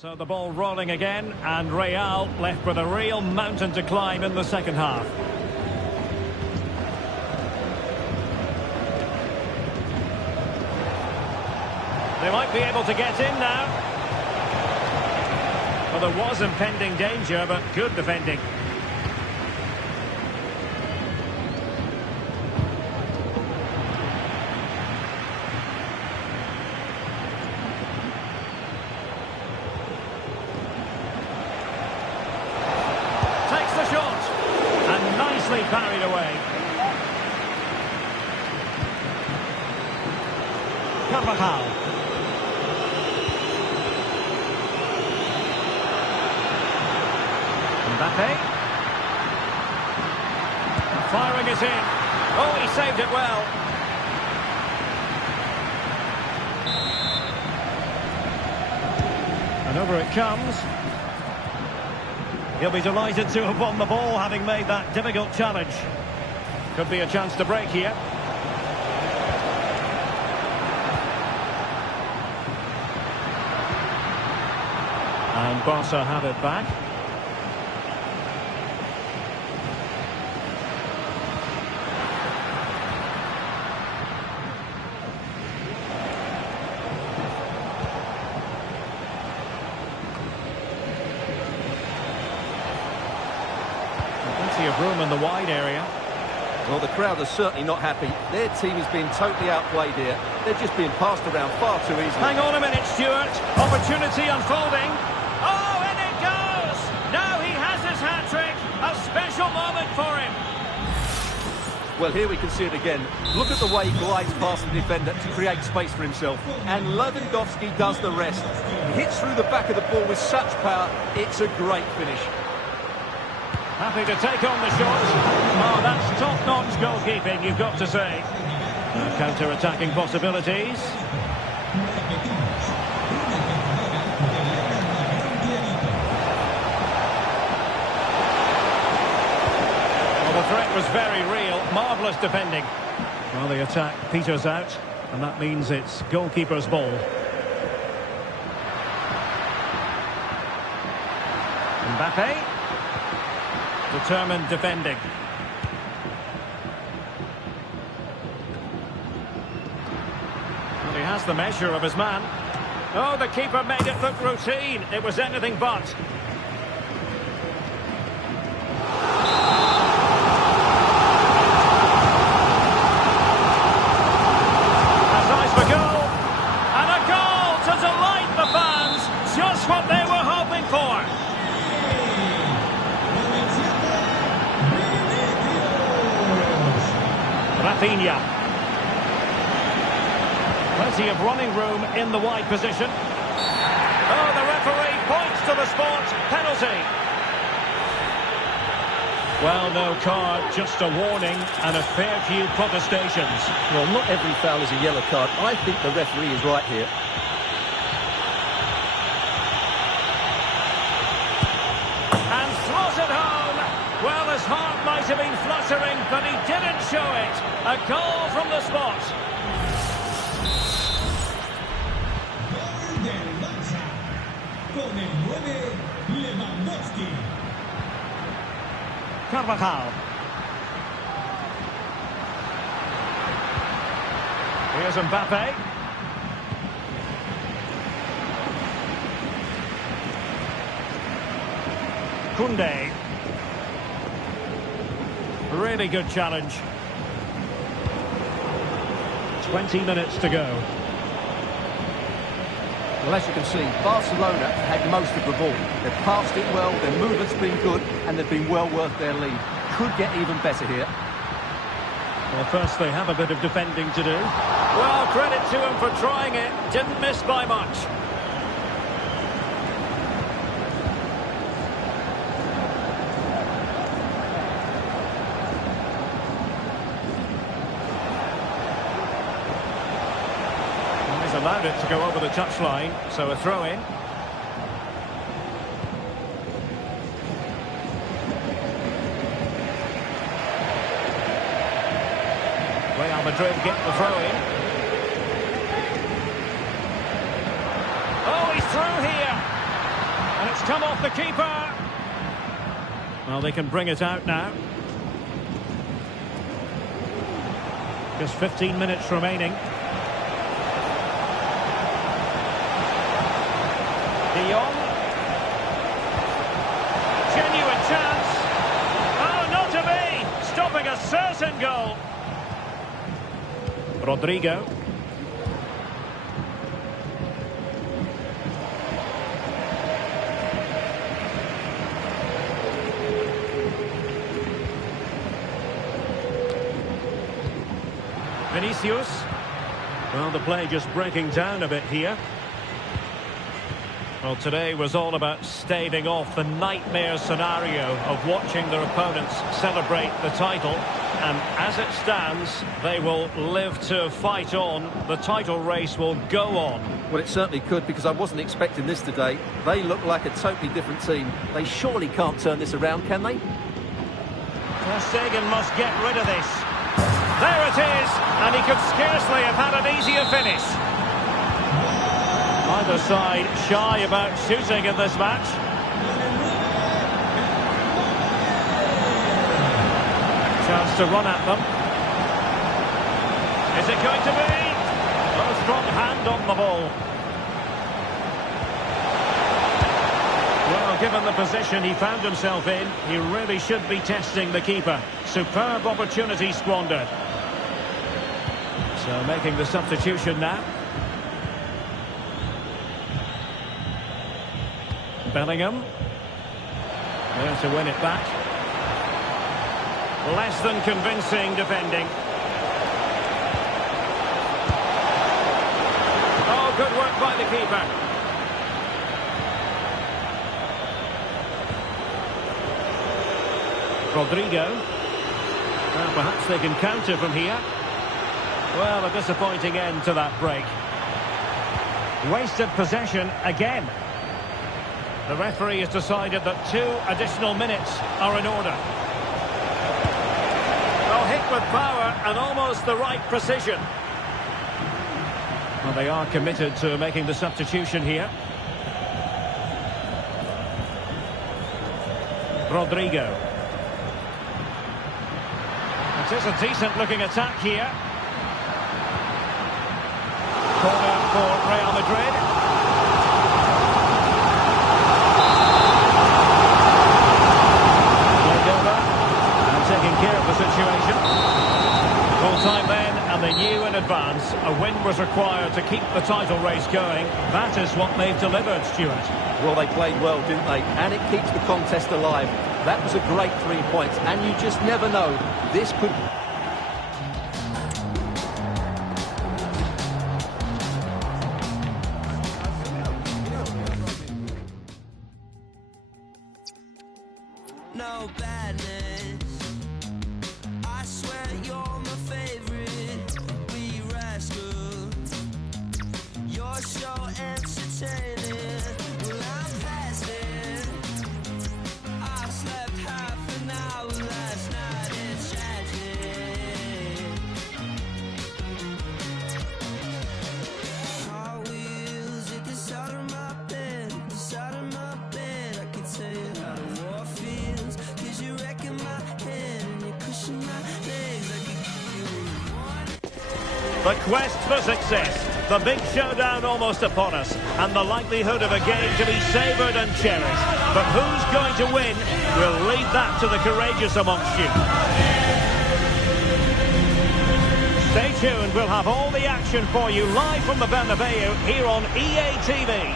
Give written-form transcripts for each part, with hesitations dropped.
So the ball rolling again, and Real left with a real mountain to climb in the second half. They might be able to get in now. Well, there was impending danger, but good defending. Takes the shot, and nicely parried away. Carvajal. Mbappe. Firing it in. Oh, he saved it well. And over it comes. He'll be delighted to have won the ball, having made that difficult challenge. Could be a chance to break here. And Barca have it back. Plenty of room in the wide area. Well, the crowd are certainly not happy. Their team is being totally outplayed here. They're just being passed around far too easily. Hang on a minute, Stuart. Opportunity unfolding. Oh, and it goes! Now he has his hat-trick. A special moment for him. Well, here we can see it again. Look at the way he glides past the defender to create space for himself. And Lewandowski does the rest. He hits through the back of the ball with such power. It's a great finish. Happy to take on the shot. Oh, that's top-notch goalkeeping, you've got to say. Counter-attacking possibilities. Well, the threat was very real. Marvellous defending. Well, the attack peters out, and that means it's goalkeeper's ball. Mbappe. Determined defending. Well, he has the measure of his man. Oh, the keeper made it look routine. It was anything but. Has eyes for goal. And a goal to delight the fans. Just what they were hoping for. Rafinha. Plenty of running room in the wide position. Oh, the referee points to the spot. Penalty. Well, no card, just a warning and a fair few protestations. Well, not every foul is a yellow card. I think the referee is right here. And slotted home. Well, his heart might have been fluttering, but he didn't show it. A goal from the spot. Carvajal. Here's Mbappe. Koundé. Really good challenge. 20 minutes to go. Well, as you can see, Barcelona had most of the ball. They've passed it well, their movement's been good, and they've been well worth their lead. Could get even better here. Well, first they have a bit of defending to do. Well, credit to him for trying it. Didn't miss by much. Allowed it to go over the touchline, so a throw-in. Real Madrid get the throw-in. Oh, he's through here. It's come off the keeper. Well, they can bring it out now. Just 15 minutes remaining. De Jong. Genuine chance. Oh, not to be. Stopping a certain goal. Rodrigo. Vinicius. Well, the play just breaking down a bit here. Well, today was all about staving off the nightmare scenario of watching their opponents celebrate the title. And as it stands, they will live to fight on. The title race will go on. Well, it certainly could, because I wasn't expecting this today. They look like a totally different team. They surely can't turn this around, can they? Ter Stegen must get rid of this. There it is, and he could scarcely have had an easier finish. Either side shy about shooting in this match. Chance to run at them. Is it going to be? A strong hand on the ball. Well, given the position he found himself in, he really should be testing the keeper. Superb opportunity squandered. So making the substitution now. Bellingham. There to win it back. Less than convincing defending. Oh, good work by the keeper. Rodrigo. Well, perhaps they can counter from here. Well, a disappointing end to that break. Wasted possession again. The referee has decided that 2 additional minutes are in order. Well, hit with power and almost the right precision. Well, they are committed to making the substitution here. Rodrigo. It is a decent-looking attack here. Corner for Real Madrid. And taking care of the situation. Full time then, and they knew in advance a win was required to keep the title race going. That is what they've delivered, Stuart. Well, they played well, didn't they? And it keeps the contest alive. That was a great 3 points, and you just never know. This could... No badness. I swear you're my favorite. We rascal. You're so entertaining. Well, I'm past it. I slept half an hour last night. It's tragic. Hot wheels at the side of my bed. The side of my bed. I can tell you how the war feels. Cause you're wrecking my head and you're pushing my legs. I can give you one. The quest for success. The big showdown almost upon us. And the likelihood of a game to be savoured and cherished. But who's going to win? We'll leave that to the courageous amongst you. Stay tuned. We'll have all the action for you live from the Bernabeu here on EA TV.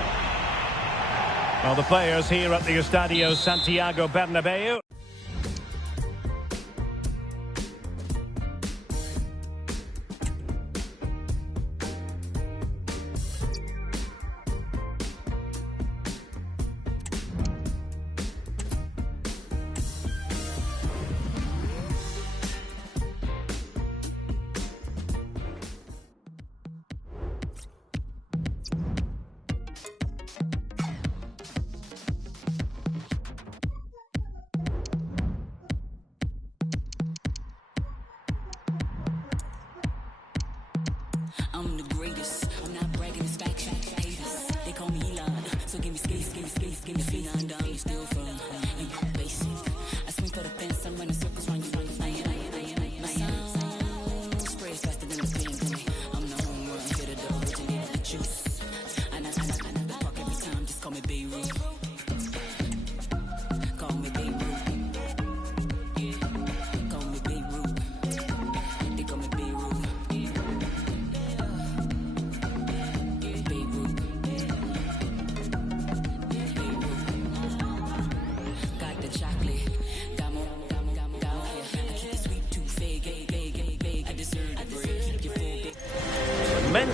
Well, the players here at the Estadio Santiago Bernabeu.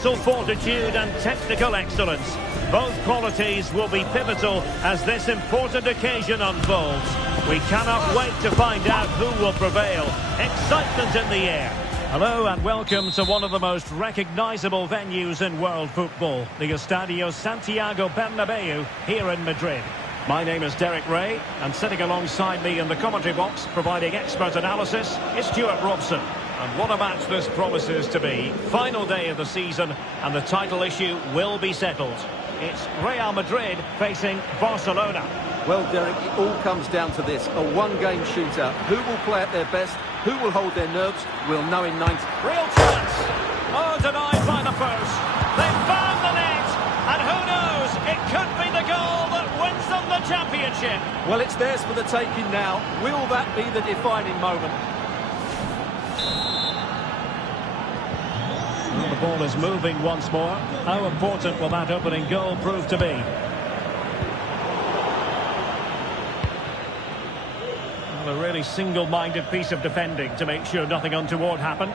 mental fortitude and technical excellence. Both qualities will be pivotal as this important occasion unfolds. We cannot wait to find out who will prevail. Excitement in the air. Hello and welcome to one of the most recognisable venues in world football, the Estadio Santiago Bernabeu here in Madrid. My name is Derek Ray, and sitting alongside me in the commentary box, providing expert analysis, is Stuart Robson. And what a match this promises to be. Final day of the season, and the title issue will be settled. It's Real Madrid facing Barcelona. Well, Derek, it all comes down to this, a one-game shootout. Who will play at their best? Who will hold their nerves? We'll know in 90. Real chance! Oh, denied by the post. They've found the net, and who knows, it could be the goal that wins them the championship. Well, it's theirs for the taking now. Will that be the defining moment? Well, the ball is moving once more. How important will that opening goal prove to be? Well, a really single-minded piece of defending to make sure nothing untoward happened.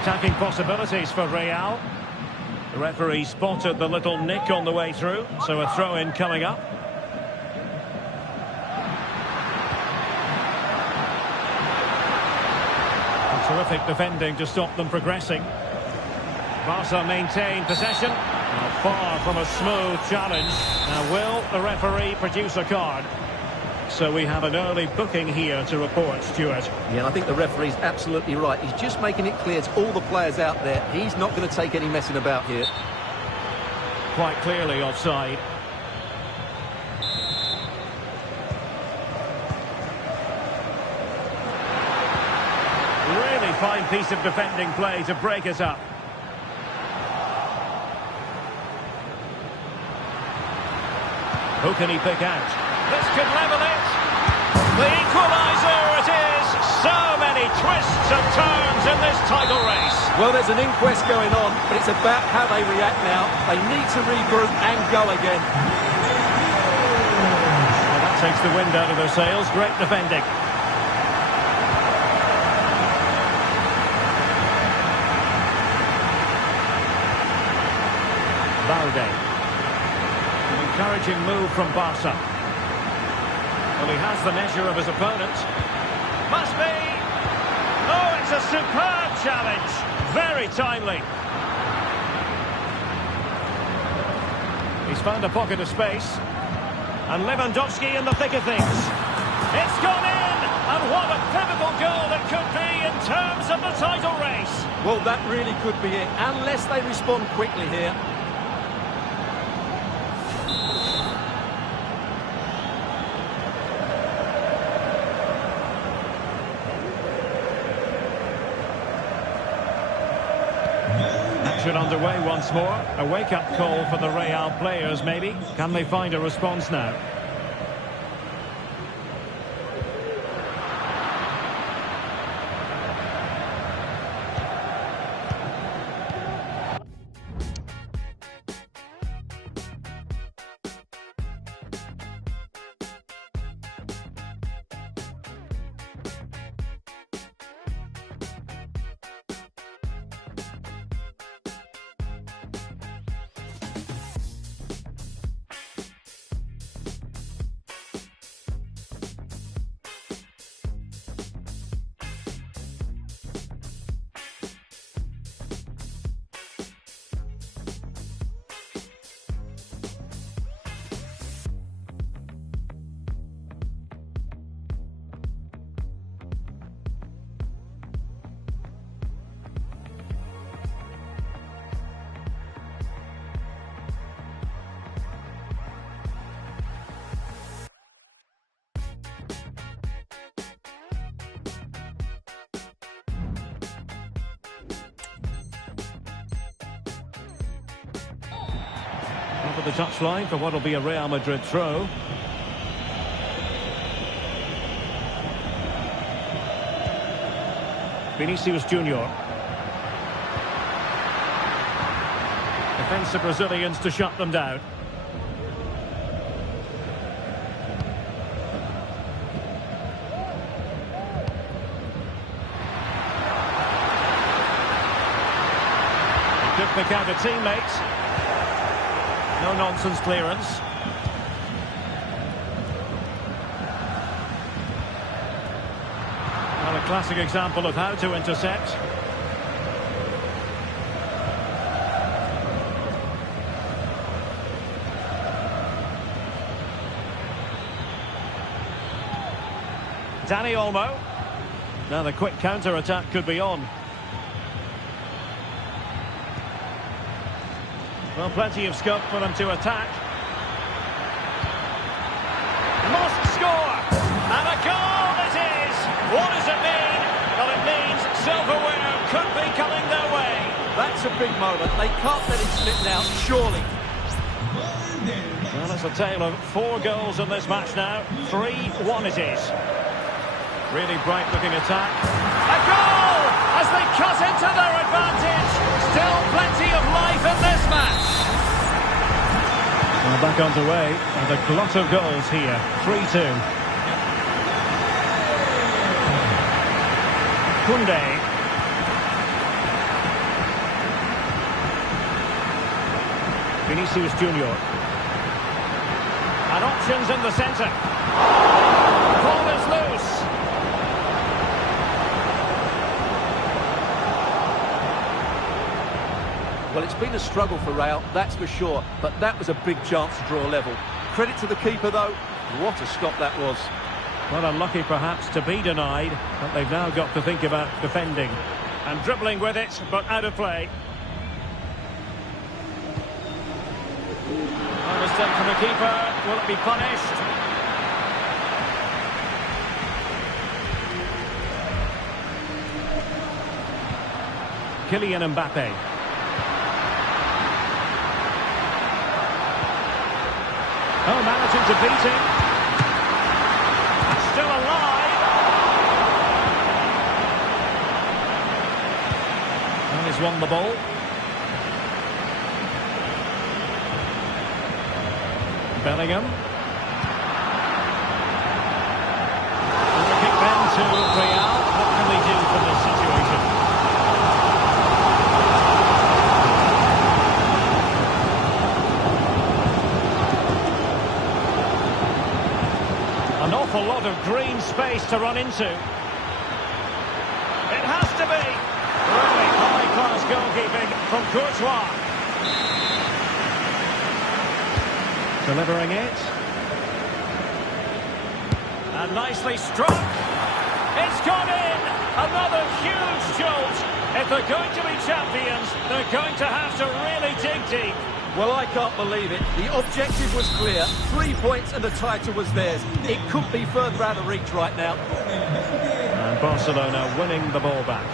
Attacking possibilities for Real. The referee spotted the little nick on the way through, so a throw-in coming up. And terrific defending to stop them progressing. Barca maintain possession. Now far from a smooth challenge. Now will the referee produce a card? So we have an early booking here to report, Stuart. Yeah, I think the referee's absolutely right. He's just making it clear to all the players out there, he's not going to take any messing about here. Quite clearly offside. Really fine piece of defending play to break it up. Who can he pick out? This could level it. The equaliser it is. So many twists and turns in this title race. Well, there's an inquest going on, but it's about how they react now. They need to regroup and go again. Well, that takes the wind out of their sails. Great defending. Balde. An encouraging move from Barca. Well, he has the measure of his opponent. Must be! Oh, it's a superb challenge. Very timely. He's found a pocket of space. And Lewandowski in the thick of things. It's gone in! And what a pivotal goal it could be in terms of the title race. Well, that really could be it, unless they respond quickly here. Action underway once more. A wake-up call for the Real players, maybe. Can they find a response now? Up at the touchline for what will be a Real Madrid throw. Vinicius Junior. Defensive Brazilians to shut them down. He could pick out a teammate. No nonsense clearance. Well, a classic example of how to intercept. Danny Olmo. Now the quick counter-attack could be on. Well, plenty of scope for them to attack. Must score! And a goal it is! What does it mean? Well, it means silverware could be coming their way. That's a big moment. They can't let it slip now, surely. Well, it's a tale of 4 goals in this match now. 3-1 it is. Really bright-looking attack. A goal! As they cut into their advantage. Still plenty of life in this match. Well, back underway, and a glut of goals here. 3-2. Koundé. Vinicius Junior. And options in the centre. Ball is loose. Well, it's been a struggle for Real, that's for sure, but that was a big chance to draw level. Credit to the keeper, though. What a stop that was. Well, unlucky perhaps to be denied, but they've now got to think about defending. And dribbling with it, but out of play. A mistake from the keeper. Will it be punished? Kylian Mbappe. Oh, managing to beat him. Still alive. And he's won the ball. Bellingham. And the kick then to Real. What can they do from this situation? An awful lot of green space to run into. It has to be. Really high-class goalkeeping from Courtois. Delivering it. And nicely struck. It's gone in. Another huge jolt. If they're going to be champions, they're going to have to really dig deep. Well, I can't believe it. The objective was clear. 3 points and the title was theirs. It could be further out of reach right now. And Barcelona winning the ball back.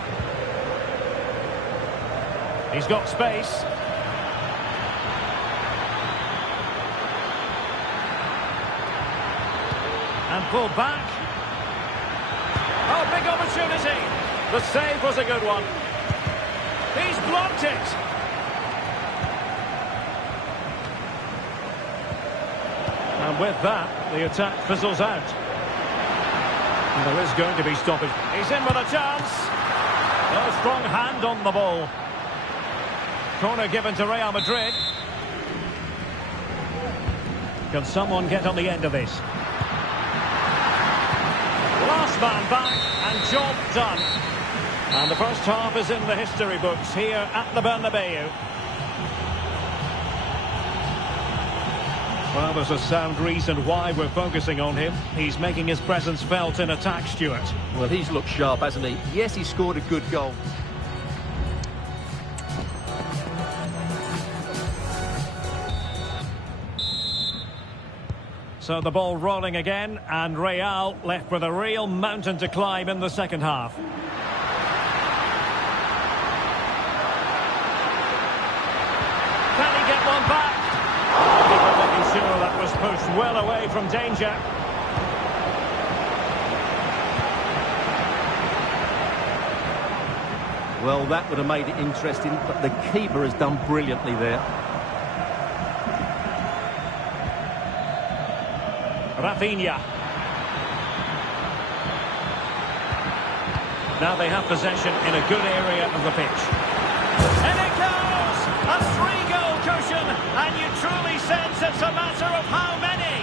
He's got space. And pulled back. Oh, big opportunity. The save was a good one. He's blocked it. And with that, the attack fizzles out. And there is going to be stoppage. He's in with a chance. A strong hand on the ball. Corner given to Real Madrid. Can someone get on the end of this? Last man back and job done. And the first half is in the history books here at the Bernabeu. Well, there's a sound reason why we're focusing on him. He's making his presence felt in attack, Stuart. Well, he's looked sharp, hasn't he? Yes, he scored a good goal. So the ball rolling again, and Real left with a real mountain to climb in the second half. Can he get one back? Making sure that was pushed well away from danger. Well, that would have made it interesting, but the keeper has done brilliantly there. Rafinha. Now they have possession in a good area of the pitch. And it goes! A 3-goal cushion, and you truly sense it's a matter of how many.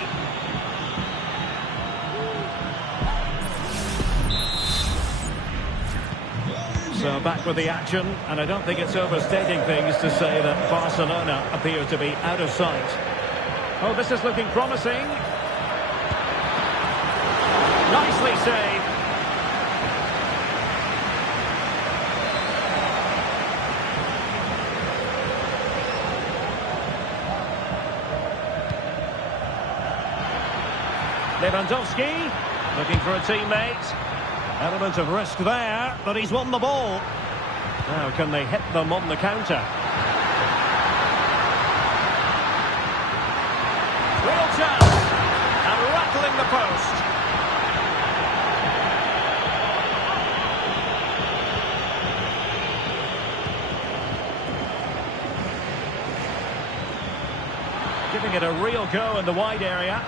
So back with the action, and I don't think it's overstating things to say that Barcelona appear to be out of sight. Oh, this is looking promising. Nicely saved. Lewandowski, looking for a teammate. Element of risk there, but he's won the ball. Now, can they hit them on the counter? Real chance, and rattling the post. Giving it a real go in the wide area.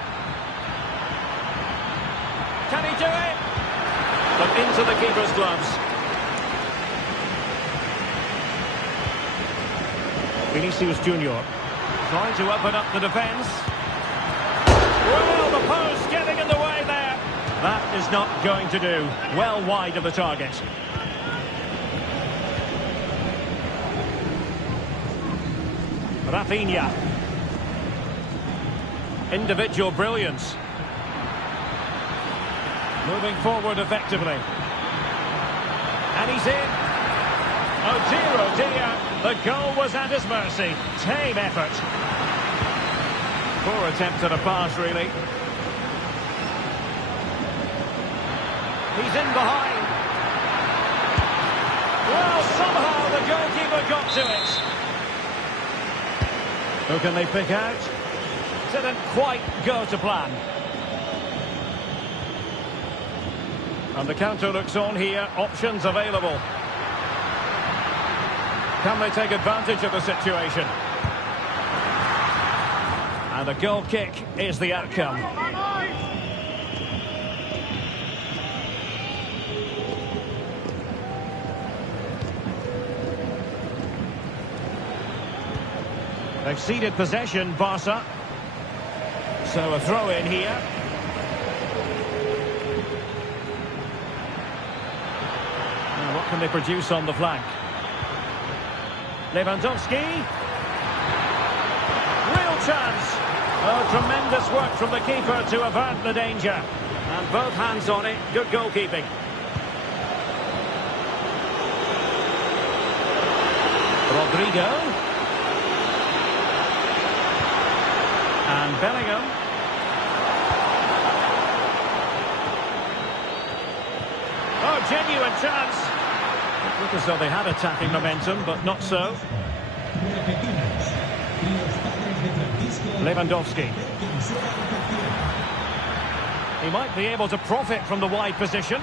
Can he do it? But into the keeper's gloves. Vinicius Junior trying to open up the defence. Well, the post getting in the way there. That is not going to do. Well wide of the target. Rafinha. Individual brilliance. Moving forward effectively. And he's in. Oh dear, the goal was at his mercy. Tame effort. Poor attempt at a pass, really. He's in behind. Well, somehow the goalkeeper got to it. Who can they pick out? Didn't quite go to plan. And the counter looks on here, options available. Can they take advantage of the situation? And a goal kick is the outcome. They've ceded possession, Barca. So a throw in here. What can they produce on the flank? Lewandowski. Real chance. Oh, tremendous work from the keeper to avert the danger. And both hands on it. Good goalkeeping. Rodrigo. And Bellingham. Oh, genuine chance. Look as though they had attacking momentum, but not so. Lewandowski. He might be able to profit from the wide position.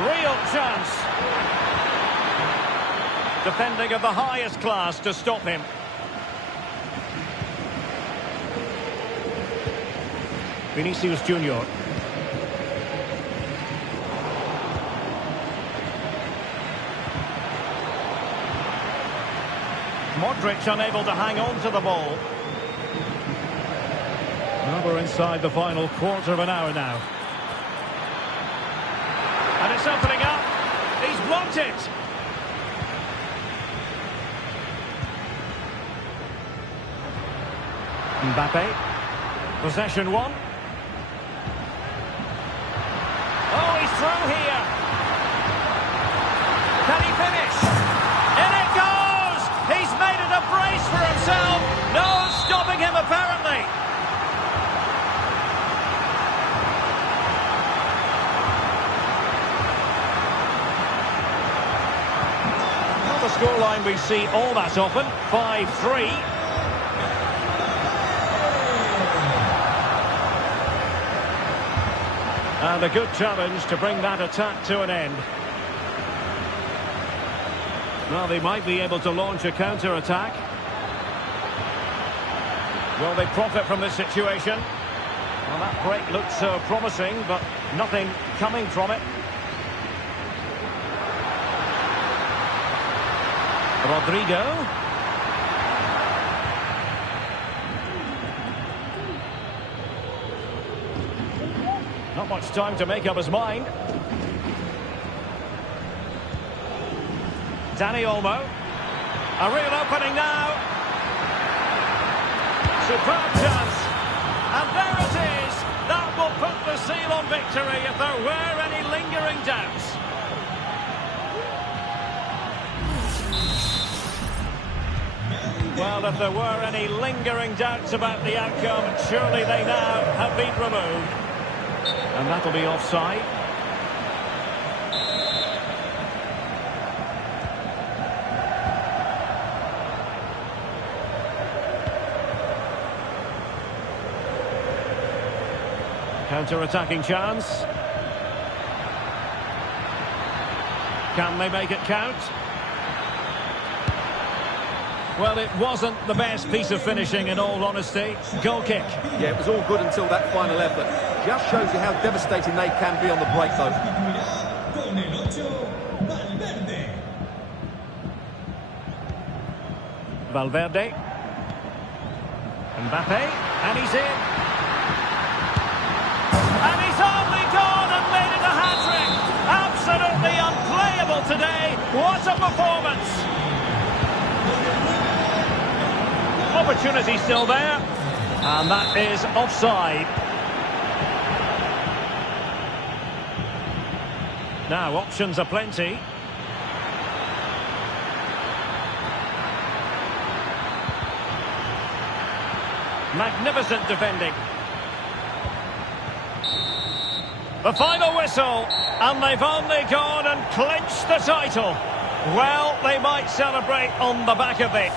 Real chance. Defending of the highest class to stop him. Vinicius Junior. Modric unable to hang on to the ball. Well, we're inside the final quarter of an hour now. And it's opening up. He's blocked it. Mbappe. Possession one. Oh, he's through here. Can he finish? In it goes! He's made it a brace for himself. No one's stopping him, apparently. Not a scoreline we see all that often. 5-3. And a good challenge to bring that attack to an end. Well, they might be able to launch a counter-attack. Will they profit from this situation? Well, that break looked so promising, but nothing coming from it. Rodrigo. Not much time to make up his mind. Danny Olmo. A real opening now. Superb chance. And there it is. That will put the seal on victory if there were any lingering doubts. Well, if there were any lingering doubts about the outcome, surely they now have been removed. And that'll be offside. Counter-attacking chance. Can they make it count? Well, it wasn't the best piece of finishing, in all honesty. Goal kick. Yeah, it was all good until that final effort. Just shows you how devastating they can be on the break, though. Valverde. Mbappe. And he's in. And he's only gone and made it a hat-trick. Absolutely unplayable today. What a performance. Opportunity still there. And that is offside. Now, options are plenty. Magnificent defending. The final whistle, and they've only gone and clinched the title. Well, they might celebrate on the back of it.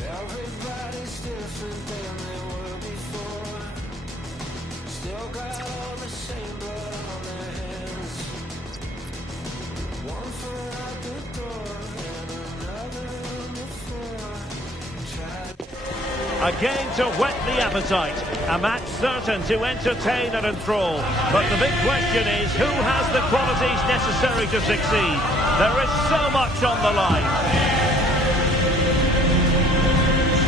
Everybody's different than they were before. Still got all the same blood on their hands. One foot out the door and another on the floor. A game to whet the appetite. A match certain to entertain and enthrall. But the big question is, who has the qualities necessary to succeed? There is so much on the line.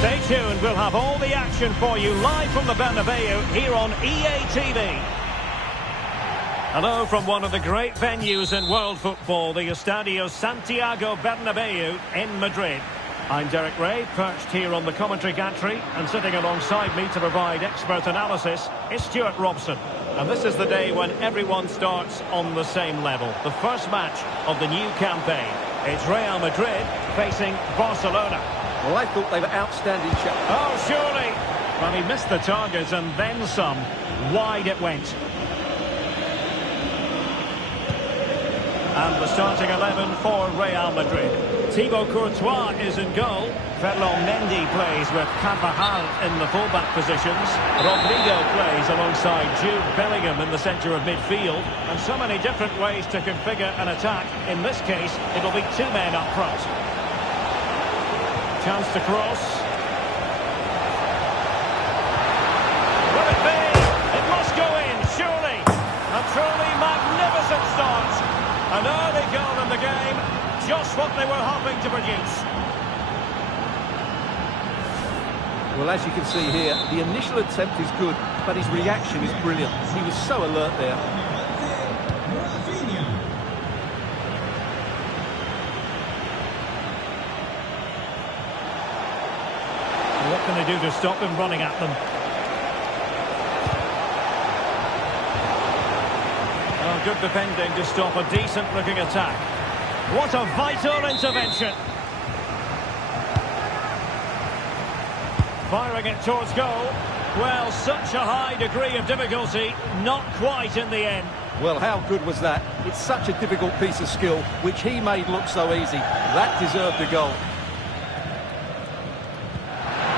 Stay tuned, we'll have all the action for you live from the Bernabeu here on EA TV. Hello from one of the great venues in world football, the Estadio Santiago Bernabeu in Madrid. I'm Derek Ray, perched here on the commentary gantry, and sitting alongside me to provide expert analysis is Stuart Robson. And this is the day when everyone starts on the same level. The first match of the new campaign. It's Real Madrid facing Barcelona. Well, I thought they were outstanding. Oh, surely. Well, he missed the target and then some. Wide it went. And the starting 11 for Real Madrid. Thibaut Courtois is in goal. Ferland Mendy plays with Carvajal in the fullback positions. Rodrigo plays alongside Jude Bellingham in the centre of midfield. And so many different ways to configure an attack. In this case, it'll be two men up front. Chance to cross. Will it be? It must go in, surely. A truly magnificent start. An early goal in the game. Just what they were hoping to produce. Well, as you can see here, the initial attempt is good, but his reaction is brilliant. He was so alert there. What can they do to stop him running at them? Oh, good defending to stop a decent-looking attack. What a vital intervention. Firing it towards goal. Well, such a high degree of difficulty, not quite in the end. Well, how good was that? It's such a difficult piece of skill, which he made look so easy. That deserved a goal.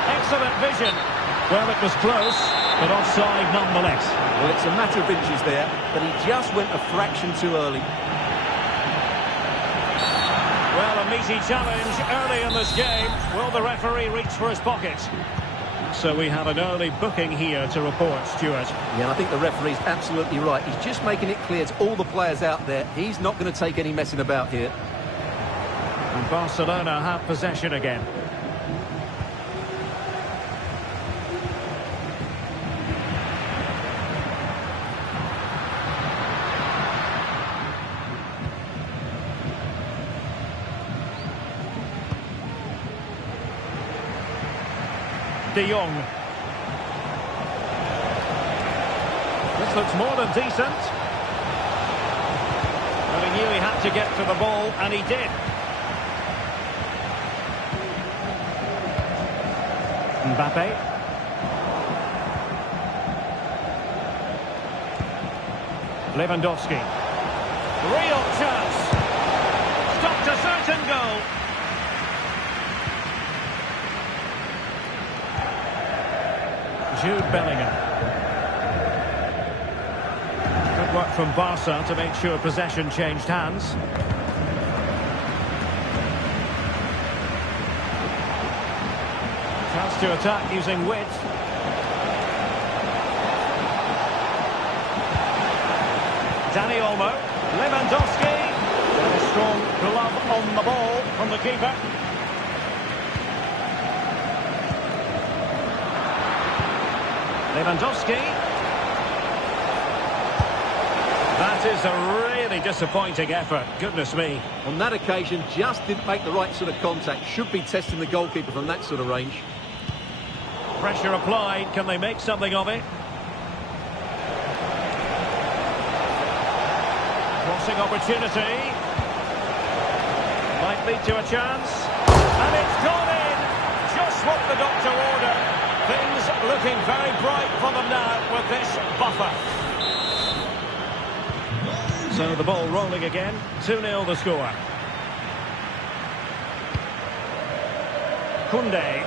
Excellent vision. Well, it was close, but offside nonetheless. Well, it's a matter of inches there, but he just went a fraction too early. Well, a meaty challenge early in this game. Will the referee reach for his pocket? So we have an early booking here to report, Stuart. Yeah, I think the referee's absolutely right. He's just making it clear to all the players out there, he's not going to take any messing about here. And Barcelona have possession again. De Jong. This looks more than decent. But he knew he had to get to the ball, and he did. Mbappe. Lewandowski. Real chance. Stopped a certain goal. Jude Bellingham. Good work from Barca to make sure possession changed hands. Chance to attack using width. Dani Olmo. Lewandowski. A strong glove on the ball from the keeper. Lewandowski. That is a really disappointing effort. Goodness me. On that occasion, just didn't make the right sort of contact. Should be testing the goalkeeper from that sort of range. Pressure applied. Can they make something of it? Crossing opportunity. Might lead to a chance. And it's gone in. Just what the doctor ordered. Things looking very bright for them now with this buffer. So the ball rolling again. 2-0 the score. Koundé.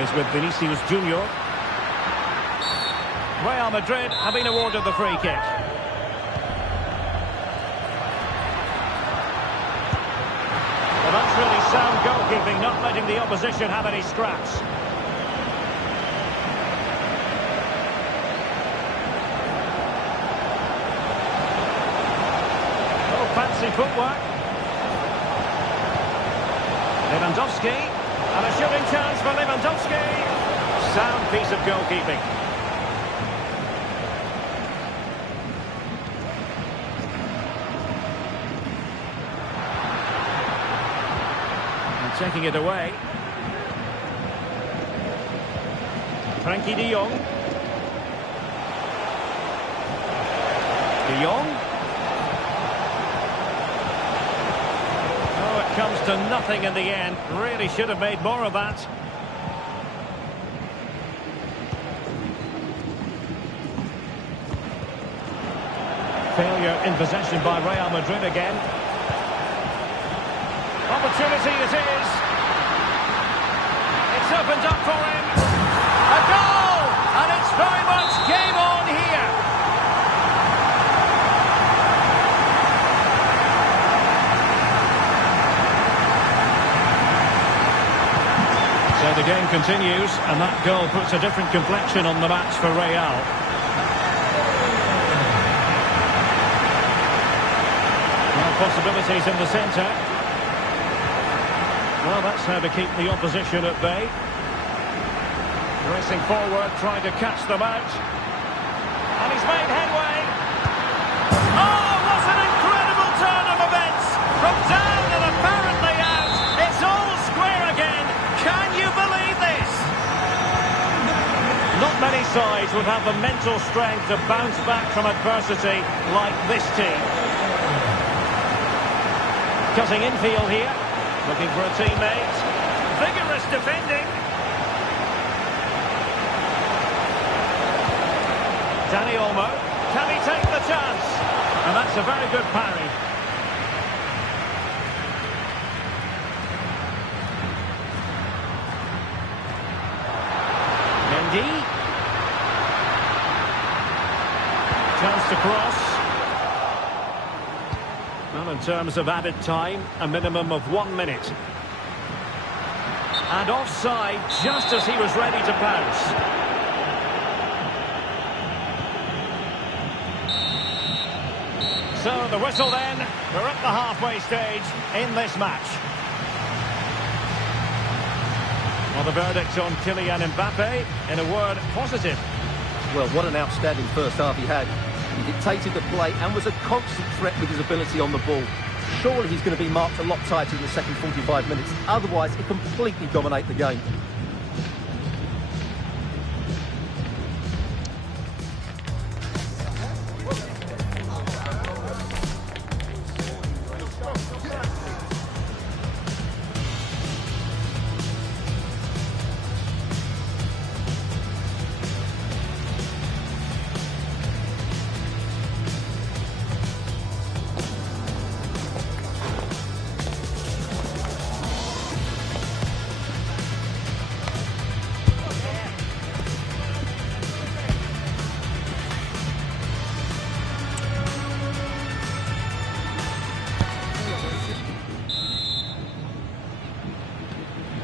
Is with Vinicius Junior. Real Madrid have been awarded the free kick. Well, that's really sound goalkeeping, not letting the opposition have any scraps. Oh, fancy footwork. Lewandowski. And a shooting chance for Lewandowski. Sound piece of goalkeeping. Taking it away. Frankie de Jong. De Jong. Oh, it comes to nothing in the end. Really should have made more of that. Failure in possession by Real Madrid again. Opportunity it is. It's opened up for him. A goal! And it's very much game on here. So the game continues, and that goal puts a different complexion on the match for Real. Well, possibilities in the centre. Well, that's how to keep the opposition at bay. Racing forward, trying to catch them out. And he's made headway. Oh, what an incredible turn of events! From down and apparently out, it's all square again. Can you believe this? Not many sides would have the mental strength to bounce back from adversity like this team. Cutting infield here, looking for a teammate. Vigorous defending. Danny Olmo, can he take the chance? And that's a very good parry. Mendy. Chance to cross. Well, in terms of added time, a minimum of 1 minute. And offside just as he was ready to pounce. So the whistle then, we're at the halfway stage in this match. Well, the verdict on Kylian Mbappe, in a word, positive. Well, what an outstanding first half he had. He dictated the play and was a constant threat with his ability on the ball. Surely he's going to be marked a lot tighter in the second 45 minutes. Otherwise, he'll completely dominate the game.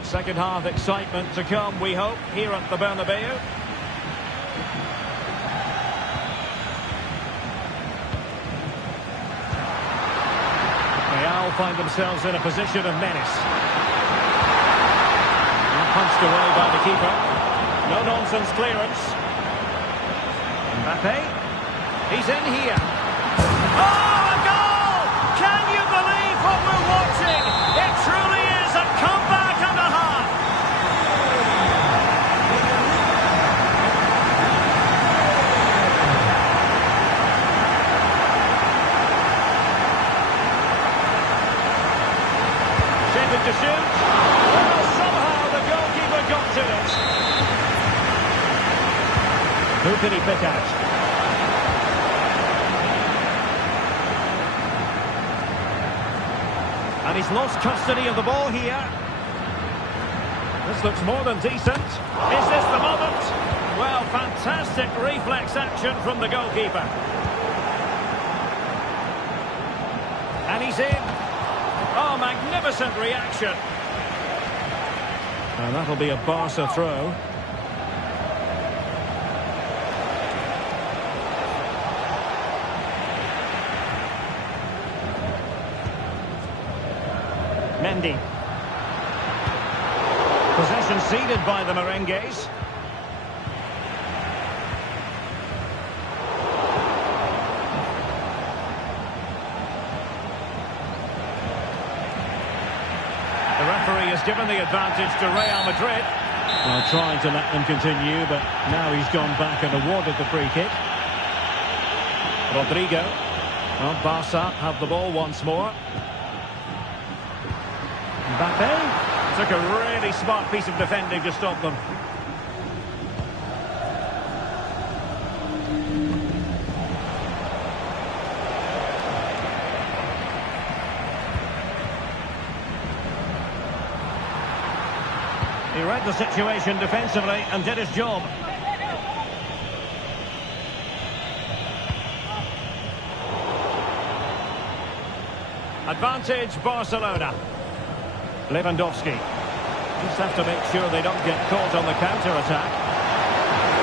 Second half excitement to come, we hope, here at the Bernabeu. Real find themselves in a position of menace. And punched away by the keeper. No-nonsense clearance. Mbappe. He's in here. Oh, a goal! Can you believe what we're watching? It truly is a comeback and a half. To shoot. Well, somehow the goalkeeper got to it. Who can he pick out? And he's lost custody of the ball here. This looks more than decent. Is this the moment? Well, fantastic reflex action from the goalkeeper. And he's in. Oh, magnificent reaction. And that'll be a Barca throw. Mendy. Possession ceded by the Merengues. The referee has given the advantage to Real Madrid. Well, trying to let them continue, but now he's gone back and awarded the free kick. Rodrigo. Well, Barca have the ball once more. Mbappe took a really smart piece of defending to stop them. He read the situation defensively and did his job. Advantage Barcelona. Lewandowski. Just have to make sure they don't get caught on the counter-attack.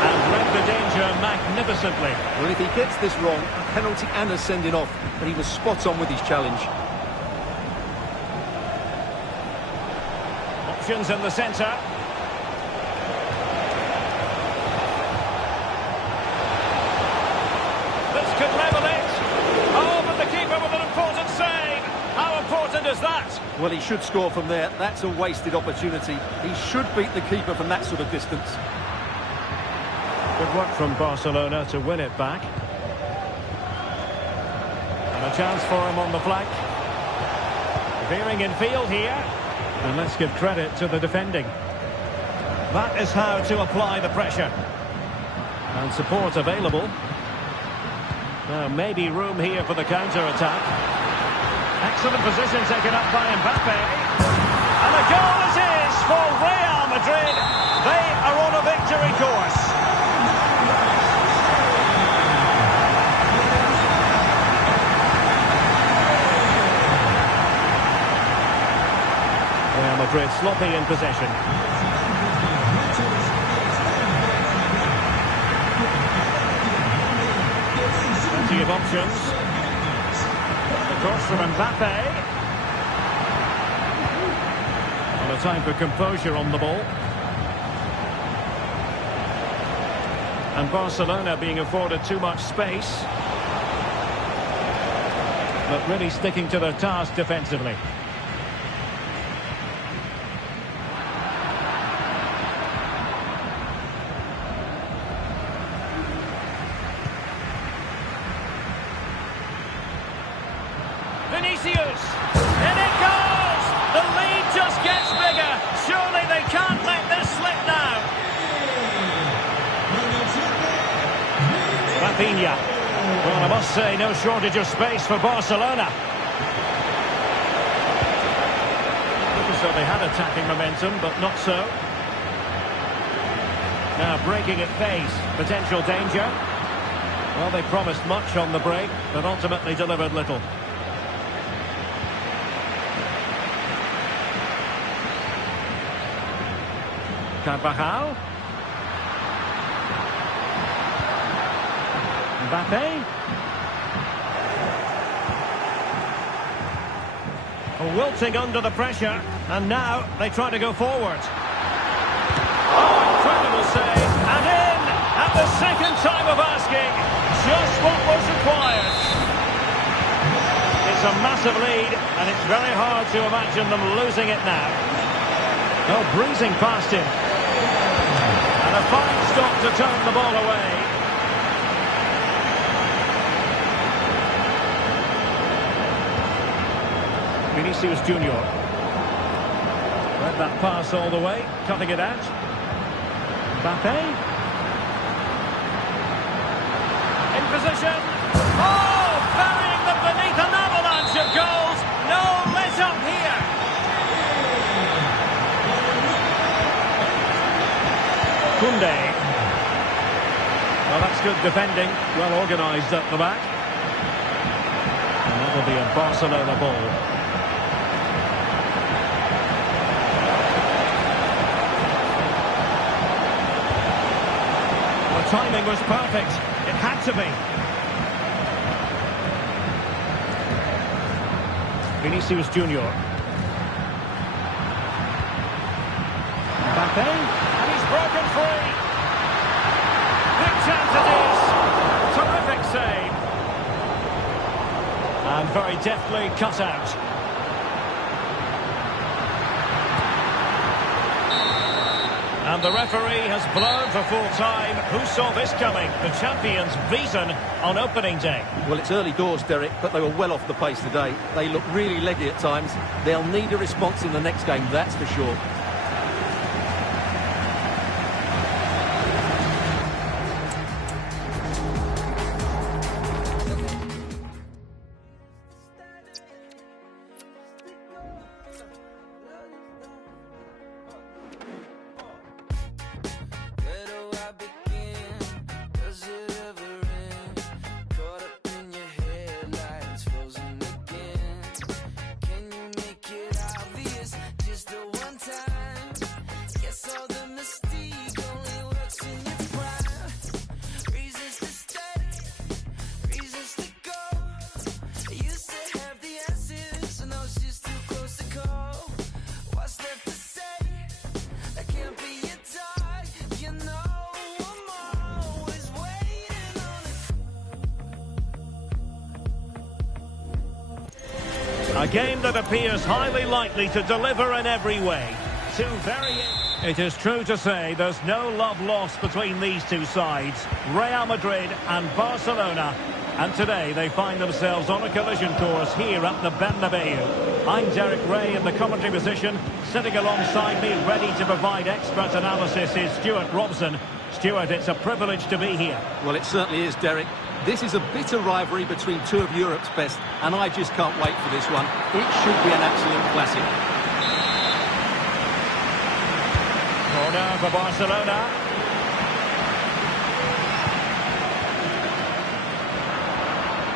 And read the danger magnificently. Well, if he gets this wrong, a penalty and a sending off. But he was spot on with his challenge. Options in the centre. This could level it. Oh, but the keeper with an important save. How important is that? Well, he should score from there. That's a wasted opportunity. He should beat the keeper from that sort of distance. Good work from Barcelona to win it back. And a chance for him on the flank. Veering in field here. And let's give credit to the defending. That is how to apply the pressure. And support available. Now maybe room here for the counter-attack. Excellent position taken up by Mbappe. And the goal it is for Real Madrid. They are on a victory course. Real Madrid sloppy in possession. Plenty of options. The cross from Mbappe. Well, a time for composure on the ball. And Barcelona being afforded too much space. But really sticking to their task defensively. Vinicius, in it goes! The lead just gets bigger. Surely they can't let this slip now. Rafinha. Well, I must say, no shortage of space for Barcelona. Looking so they had attacking momentum, but not so. Now breaking at pace, potential danger. Well, they promised much on the break, but ultimately delivered little. Carvajal. Mbappe. Wilting under the pressure, and now they try to go forward. Oh, incredible save, and in at the second time of asking, just what was required. It's a massive lead, and it's very hard to imagine them losing it now. Oh, breezing past him. And a fine stop to turn the ball away. Vinicius Junior. Read that pass all the way, cutting it out. Mbappe. In position. Oh, burying them beneath an avalanche of goals. No let up here. Koundé. Well, that's good defending. Well organised at the back. And that will be a Barcelona ball. The timing was perfect. It had to be. Vinicius Junior. Mbappe. Broken free. Big chance it is. Terrific save. And very deftly cut out. And the referee has blown for full time. Who saw this coming? The champions beaten on opening day. Well, it's early doors, Derek, but they were well off the pace today. They look really leggy at times. They'll need a response in the next game, that's for sure. A game that appears highly likely to deliver in every way. Two very... It is true to say there's no love lost between these two sides, Real Madrid and Barcelona. And today they find themselves on a collision course here at the Bernabeu. I'm Derek Ray in the commentary position. Sitting alongside me, ready to provide expert analysis, is Stuart Robson. Stuart, it's a privilege to be here. Well, it certainly is, Derek. This is a bitter rivalry between two of Europe's best, and I just can't wait for this one. It should be an absolute classic. Corner for Barcelona.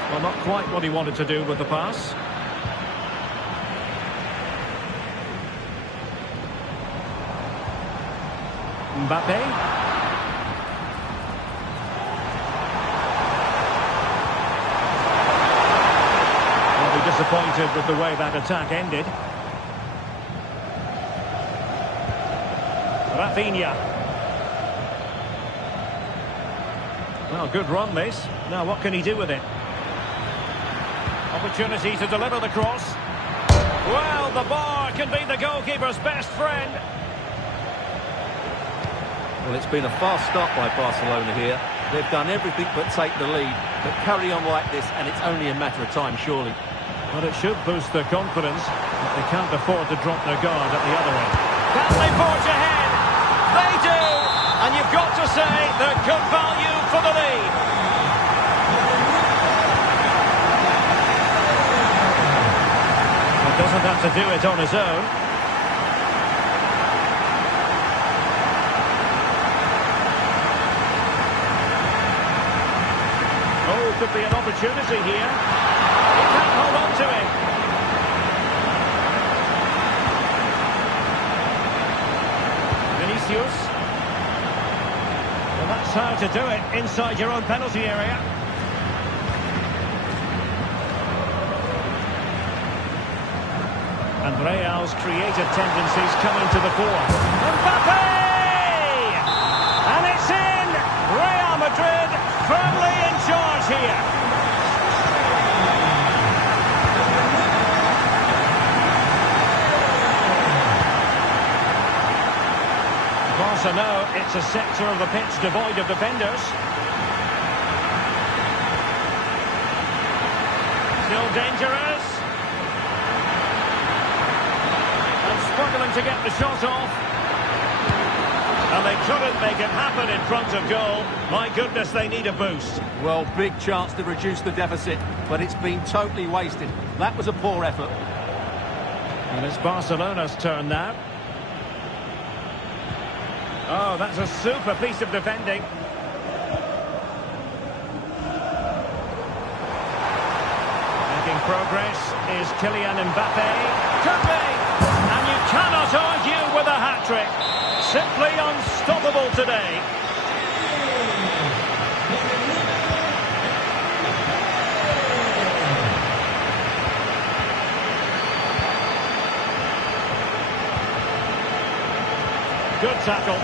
Well, not quite what he wanted to do with the pass. Mbappe. Disappointed with the way that attack ended. Rafinha. Well, good run this. Now what can he do with it? Opportunity to deliver the cross. Well, the bar can be the goalkeeper's best friend. Well, it's been a fast start by Barcelona here. They've done everything but take the lead. But carry on like this and it's only a matter of time, surely. Well, it should boost their confidence, but they can't afford to drop their guard at the other end. Can they forge ahead? They do! And you've got to say they're good value for the lead. Well, doesn't have to do it on his own. Oh, could be an opportunity here. Can't hold on to it. Vinicius. Well, that's how to do it inside your own penalty area. And Real's creative tendencies coming to the fore. Mbappe! And it's in! Real Madrid firmly in charge here. So now it's a sector of the pitch devoid of defenders. Still dangerous. And struggling to get the shot off. And they couldn't make it happen in front of goal. My goodness, they need a boost. Well, big chance to reduce the deficit, but it's been totally wasted. That was a poor effort. And it's Barcelona's turn now. Oh, that's a super piece of defending. Making progress is Kylian Mbappe. Could be! And you cannot argue with a hat-trick. Simply unstoppable today. Good tackle.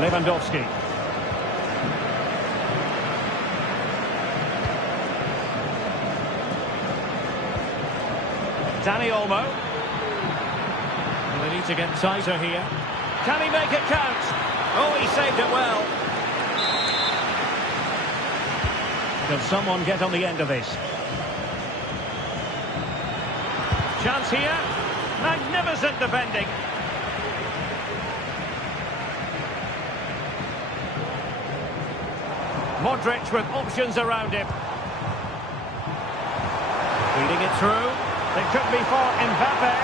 Lewandowski. Dani Olmo. They need to get tighter here. Can he make it count? Oh, he saved it well. Can someone get on the end of this? Chance here. Magnificent defending. Modric with options around him. Feeding it through. It could be for Mbappe.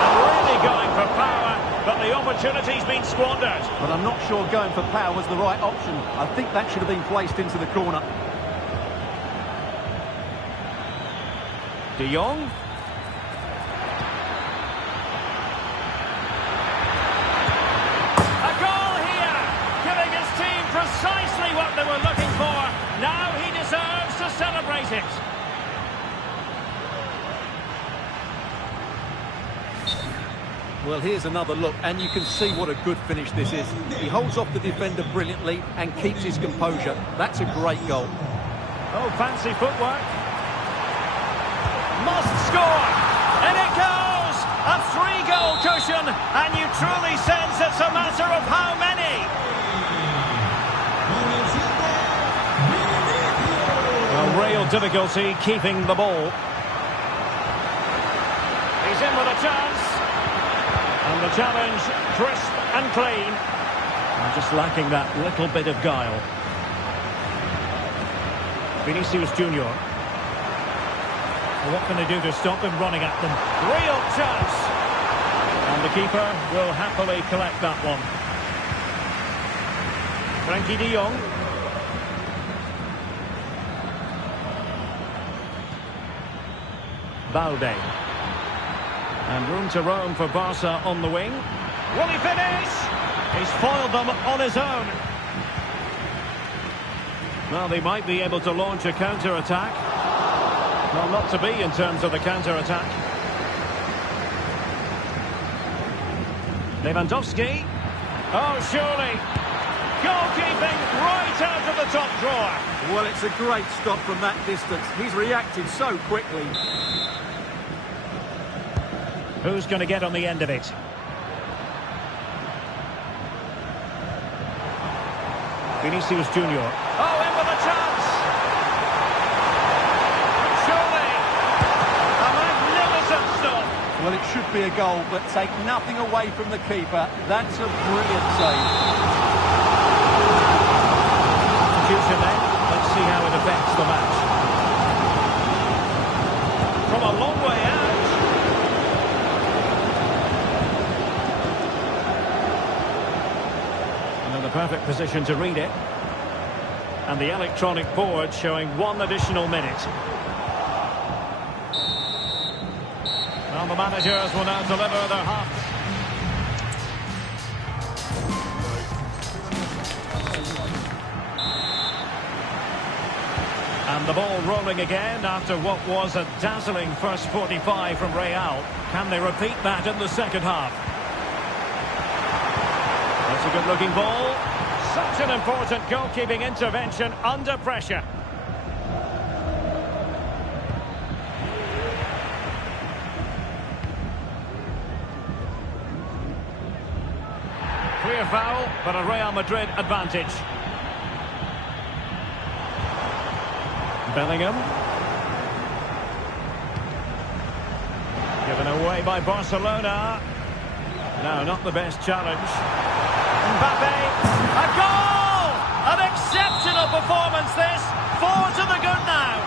And really going for power, but the opportunity's been squandered. But I'm not sure going for power was the right option. I think that should have been placed into the corner. De Jong. Precisely what they were looking for. Now he deserves to celebrate it. Well, here's another look, and you can see what a good finish this is. He holds off the defender brilliantly and keeps his composure. That's a great goal. Oh, fancy footwork. Must score! And it goes! A 3-goal cushion, and you truly sense it's a matter of how many. Well, real difficulty keeping the ball. He's in with a chance. And the challenge, crisp and clean. And just lacking that little bit of guile. Vinicius Junior. What can they do to stop him running at them? Real chance! And the keeper will happily collect that one. Frankie de Jong. Balde. And room to roam for Barca on the wing. Will he finish? He's foiled them on his own. Well, they might be able to launch a counter-attack. Well, not to be in terms of the counter-attack. Lewandowski. Oh, surely. Goalkeeping right out of the top drawer. Well, it's a great stop from that distance. He's reacted so quickly. Who's going to get on the end of it? Vinicius Junior. Oh, in with a chance! Surely! A magnificent stop! Well, it should be a goal, but take nothing away from the keeper. That's a brilliant save. Substitution then. Let's see how it affects the match. From a long way out. Perfect position to read it. And the electronic board showing 1 additional minute. Well, the managers will now deliver their half. And the ball rolling again after what was a dazzling first 45 from Real. Can they repeat that in the second half? That's a good-looking ball. Such an important goalkeeping intervention under pressure. Clear foul, but a Real Madrid advantage. Bellingham. Given away by Barcelona. No, not the best challenge. Mbappe, a goal! An exceptional performance this, 4 to the good now.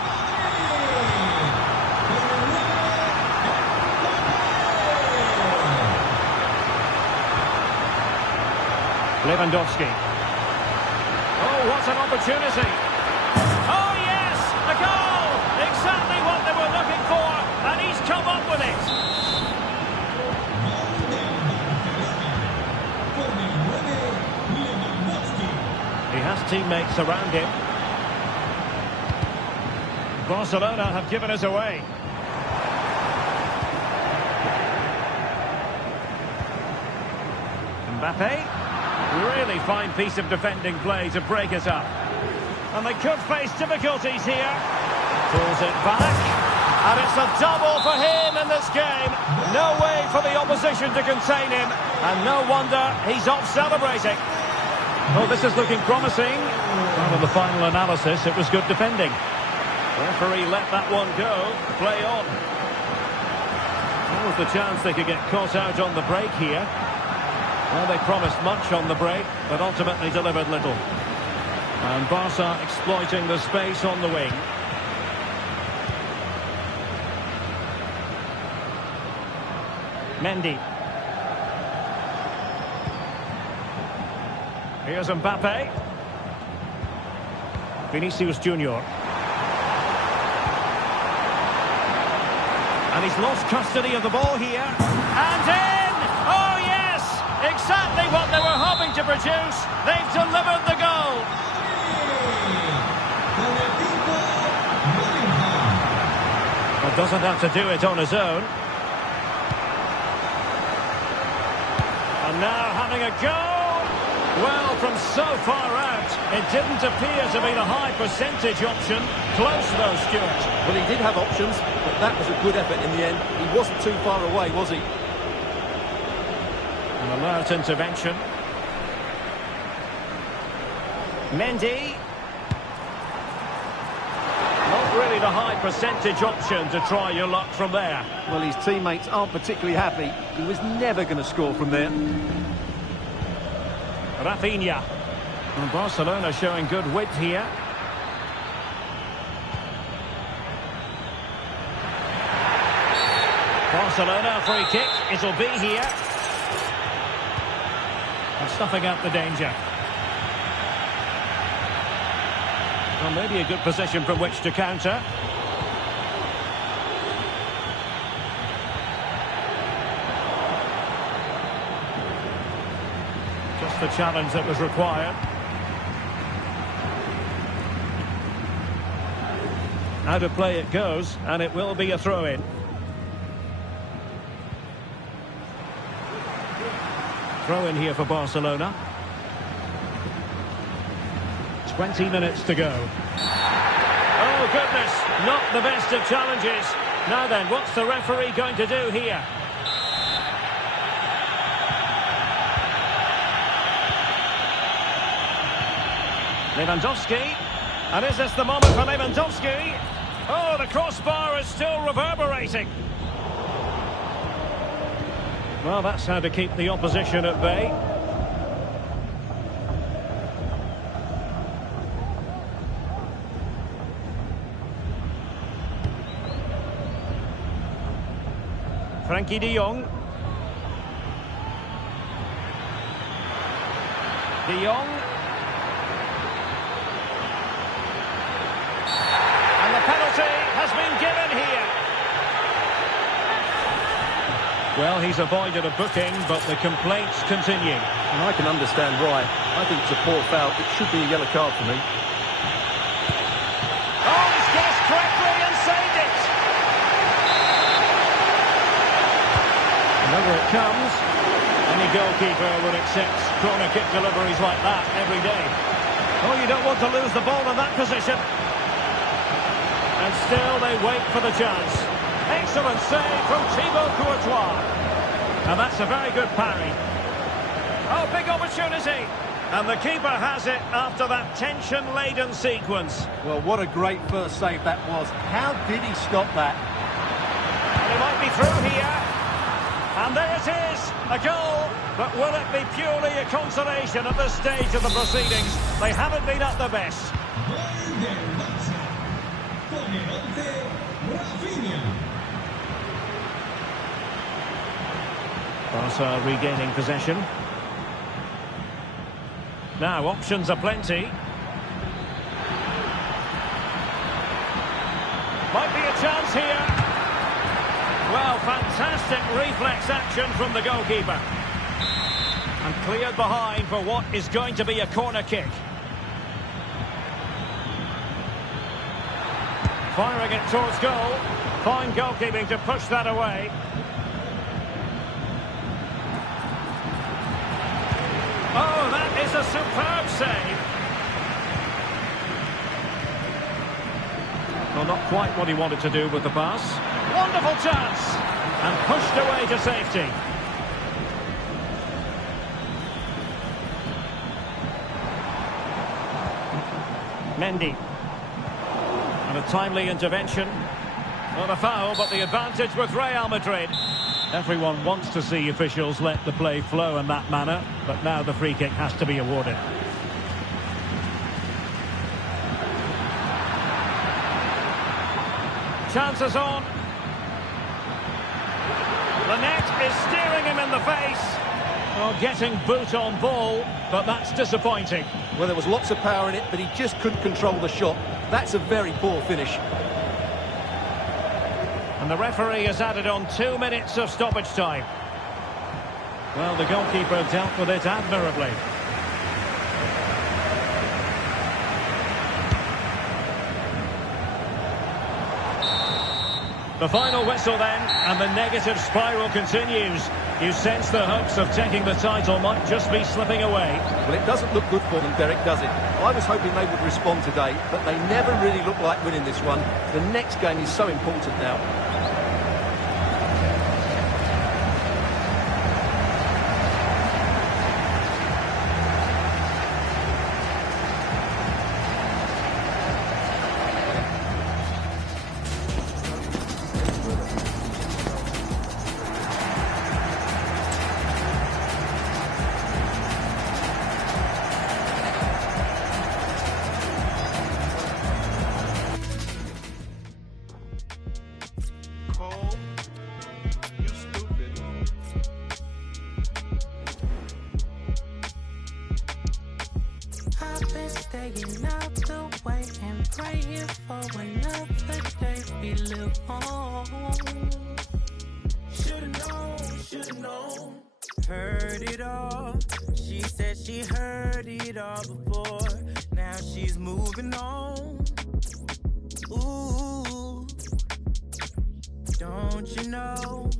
Lewandowski. Oh, what an opportunity. Oh yes, a goal! Exactly what they were looking for, and he's come up with it. He has teammates around him. Barcelona have given us away. Mbappe. Really fine piece of defending play to break us up. And they could face difficulties here. Pulls it back. And it's a double for him in this game. No way for the opposition to contain him. And no wonder he's off celebrating. Well, this is looking promising. Well, in the final analysis, it was good defending. Referee let that one go. Play on. There was the chance they could get caught out on the break here. Well, they promised much on the break, but ultimately delivered little. And Barca exploiting the space on the wing. Mendy. Here's Mbappe. Vinicius Junior. And he's lost custody of the ball here. And in! Oh, yes! Exactly what they were hoping to produce. They've delivered the goal. Well, doesn't have to do it on his own. And now having a go. Well, from so far out, it didn't appear to be the high percentage option. Close though, Stuart. Well, he did have options, but that was a good effort in the end. He wasn't too far away, was he? An alert intervention. Mendy. Not really the high percentage option to try your luck from there. Well, his teammates aren't particularly happy. He was never going to score from there. Rafinha. And Barcelona showing good width here. Barcelona free kick. It'll be here. And stuffing out the danger. Well, maybe a good position from which to counter. Just the challenge that was required. Out of play it goes, and it will be a throw-in. Throw-in here for Barcelona. 20 minutes to go. Oh, goodness, not the best of challenges. Now then, what's the referee going to do here? Lewandowski. And is this the moment for Lewandowski? Oh, the crossbar is still reverberating. Well, that's how to keep the opposition at bay. Frankie de Jong. De Jong. And the penalty has been given here. Well, he's avoided a booking, but the complaints continue. And I can understand why. I think it's a poor foul. It should be a yellow card for me. Oh, he's guessed correctly and saved it. And over it comes. Any goalkeeper would accept corner kick deliveries like that every day. Oh, you don't want to lose the ball in that position. And still they wait for the chance. Excellent save from Thibaut Courtois. And that's a very good parry. Oh, big opportunity. And the keeper has it after that tension-laden sequence. Well, what a great first save that was. How did he stop that? And he might be through here. And there it is, a goal. But will it be purely a consolation at this stage of the proceedings? They haven't been at their best. Barca regaining possession. Now, options are plenty. Might be a chance here. Well, fantastic reflex action from the goalkeeper. And cleared behind for what is going to be a corner kick. Firing it towards goal. Fine goalkeeping to push that away. Oh, that is a superb save. Well, not quite what he wanted to do with the pass. Wonderful chance. And pushed away to safety. Mendy. And a timely intervention. Not a foul, but the advantage with Real Madrid. Everyone wants to see officials let the play flow in that manner, but now the free kick has to be awarded. Chances on. The net is steering him in the face. Well, getting boot on ball, but that's disappointing. Well, there was lots of power in it, but he just couldn't control the shot. That's a very poor finish. And the referee has added on 2 minutes of stoppage time. Well, the goalkeeper dealt with it admirably. The final whistle then, and the negative spiral continues. You sense the hopes of taking the title might just be slipping away. Well, it doesn't look good for them, Derek, does it? I was hoping they would respond today, but they never really look like winning this one. The next game is so important now. Staying out the way and praying for another day we live on. Should've known. Heard it all. She said she heard it all before. Now she's moving on. Ooh, don't you know,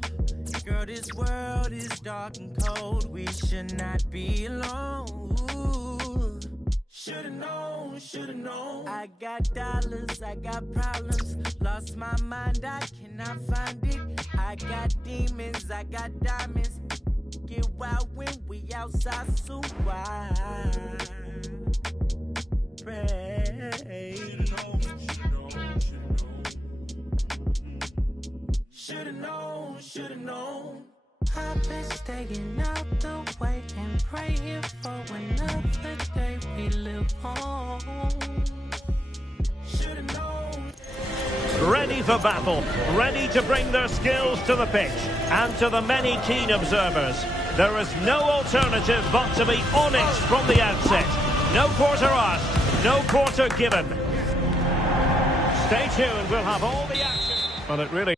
girl, this world is dark and cold. We should not be alone. Ooh. Should've known. I got dollars, I got problems. Lost my mind, I cannot find it. I got demons, I got diamonds. Get wild when we outside, so why pray? Should've known. I've been staying out the way and praying for another day we live on. Should've known. Ready for battle, ready to bring their skills to the pitch. And to the many keen observers, there is no alternative but to be on it from the outset. No quarter asked, no quarter given. Stay tuned, we'll have all the action. Well, it really...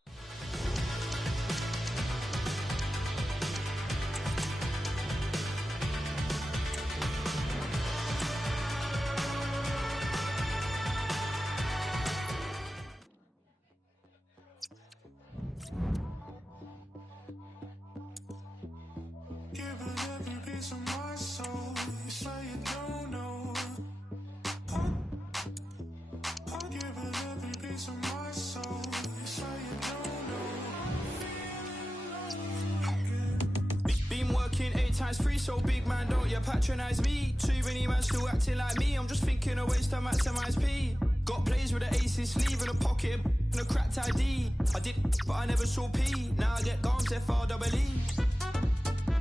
Working 8 times 3, so big man, don't you patronize me. Too many man still acting like me. I'm just thinking of ways to maximize P. Got plays with an ace in sleeve in a pocket and a cracked ID. I did, but I never saw P. Now I get gums FREE.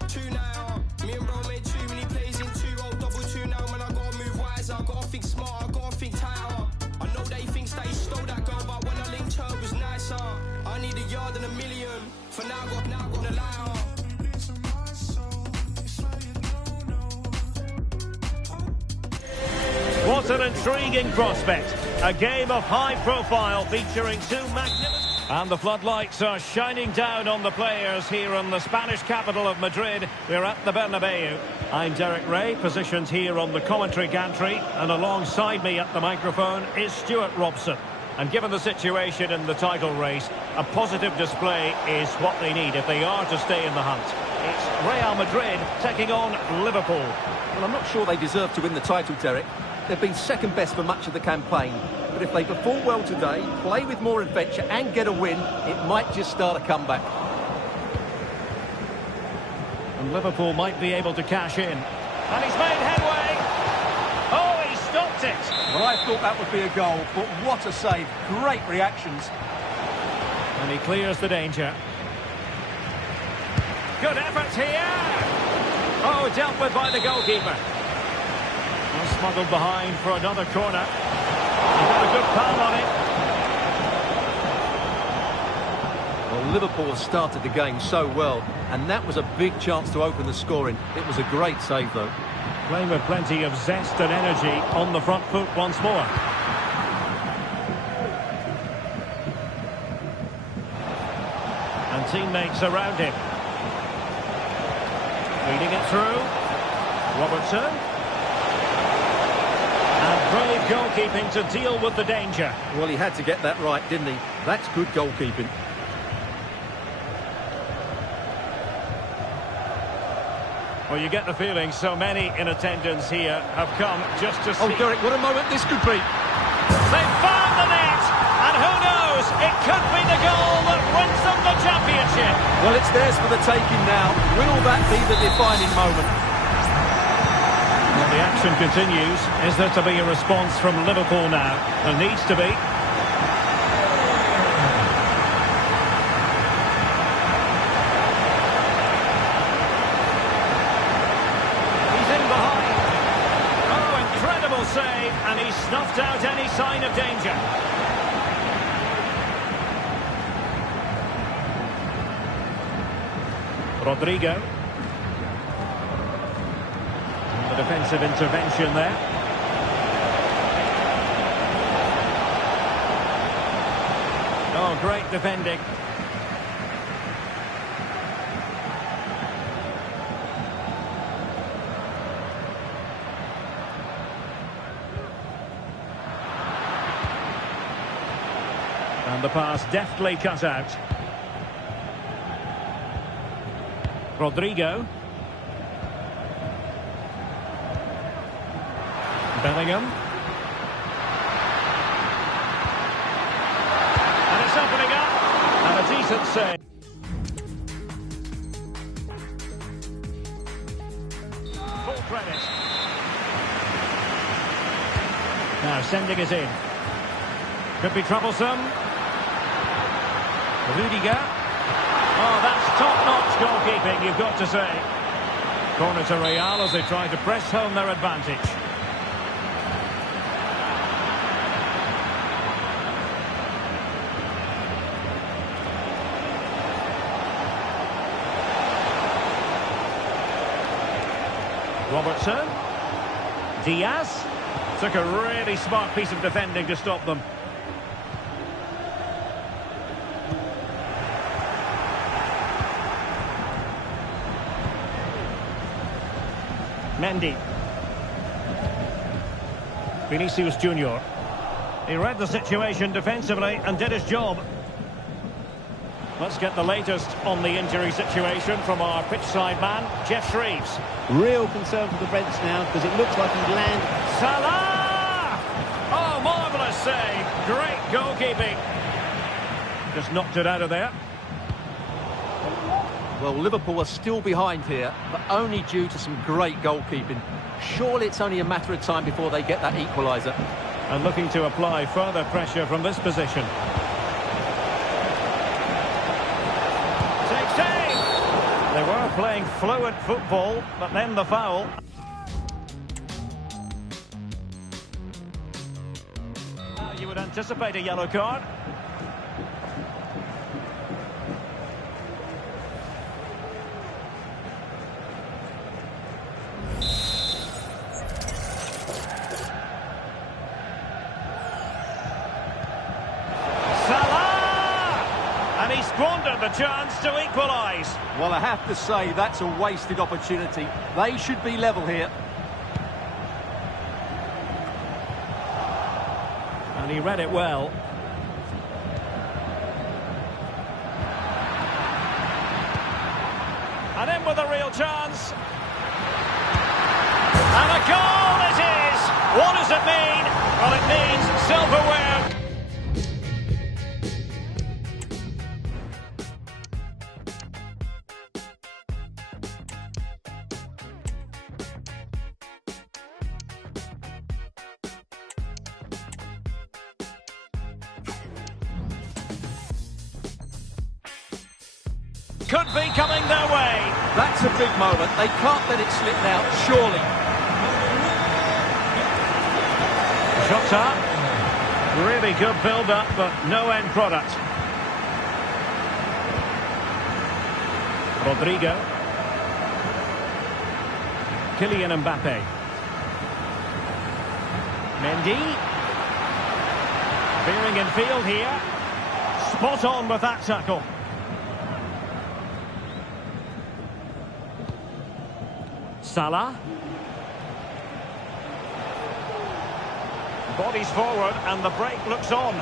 2 now, me and bro made too many plays in 2-0 double 2 now. Man, I gotta move wiser, I gotta think smarter, I gotta think tighter. I know they think that he stole that girl, but when I linked her it was nicer. I need a yard and a million. For now, I got the lighter. What an intriguing prospect. A game of high profile featuring two magnificent... And the floodlights are shining down on the players here in the Spanish capital of Madrid. We're at the Bernabeu. I'm Derek Ray, positioned here on the commentary gantry. And alongside me at the microphone is Stuart Robson. And given the situation in the title race, a positive display is what they need if they are to stay in the hunt. It's Real Madrid taking on Liverpool. Well, I'm not sure they deserve to win the title, Derek. They've been second best for much of the campaign. But if they perform well today, play with more adventure and get a win, it might just start a comeback. And Liverpool might be able to cash in. And he's made headway. Oh, he stopped it. Well, I thought that would be a goal, but what a save. Great reactions. And he clears the danger. Good effort here. Oh, dealt with by the goalkeeper. Smuggled behind for another corner. He got a good foul on it. Well, Liverpool started the game so well, and that was a big chance to open the scoring. It was a great save, though. Playing with plenty of zest and energy on the front foot once more. And teammates around him. Feeding it through. Robertson. And brave goalkeeping to deal with the danger. Well, he had to get that right, didn't he? That's good goalkeeping. Well, you get the feeling so many in attendance here have come just to see... Oh, Derek, what a moment this could be. They've found the net, and who knows, it could be the goal that wins them the championship. Well, it's theirs for the taking now. Will that be the defining moment? Well, the action continues. Is there to be a response from Liverpool now? There needs to be. Save, and he snuffed out any sign of danger. Rodrigo. The defensive intervention there. Oh, great defending. And the pass deftly cut out. Rodrigo. Bellingham. And it's opening up. And a decent save. Full credit. Now sending it in. Could be troublesome. Rudiger. Oh, that's top-notch goalkeeping, you've got to say. Corner to Real as they try to press home their advantage. Robertson. Diaz. Took a really smart piece of defending to stop them. Mendy. Vinicius Junior. He read the situation defensively and did his job. Let's get the latest on the injury situation from our pitchside man, Jeff Shreves. Real concern for the Reds now because it looks like he'd land. Salah! Oh, marvellous save. Great goalkeeping. Just knocked it out of there. Well, Liverpool are still behind here, but only due to some great goalkeeping. Surely it's only a matter of time before they get that equaliser. And looking to apply further pressure from this position. Takes aim! They were playing fluent football, but then the foul. You would anticipate a yellow card. And he squandered the chance to equalise. Well, I have to say, that's a wasted opportunity. They should be level here. And he read it well. And in with a real chance. And a goal it is! What does it mean? Well, it means silverware. Could be coming their way. That's a big moment. They can't let it slip now, surely. Shots up. Really good build-up, but no end product. Rodrigo. Kylian Mbappe. Mendy. Veering in field here. Spot on with that tackle. Salah. Bodies forward and the break looks on.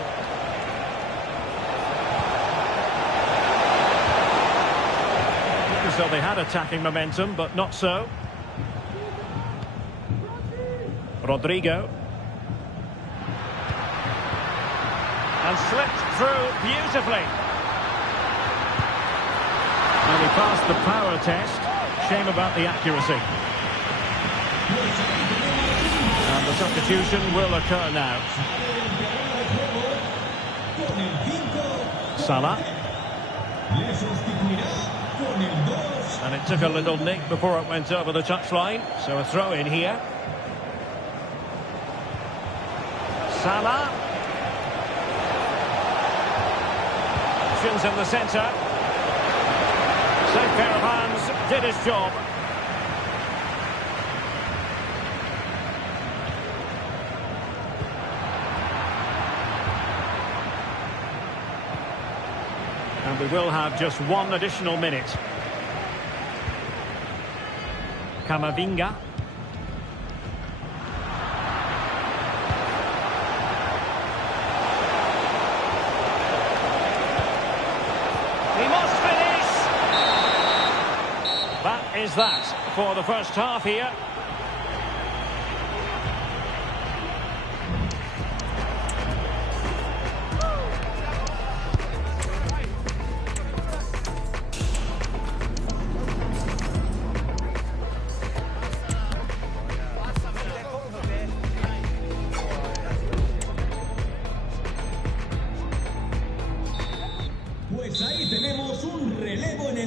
as though they had attacking momentum, but not so. Rodrigo. And slipped through beautifully. And he passed the power test. Shame about the accuracy. And the substitution will occur now. Salah. And it took a little nick before it went over the touchline. So a throw in here. Salah. Options in the centre. Safe pair of hands, did his job. And we will have just one additional minute. Camavinga. He must finish! That is that for the first half here.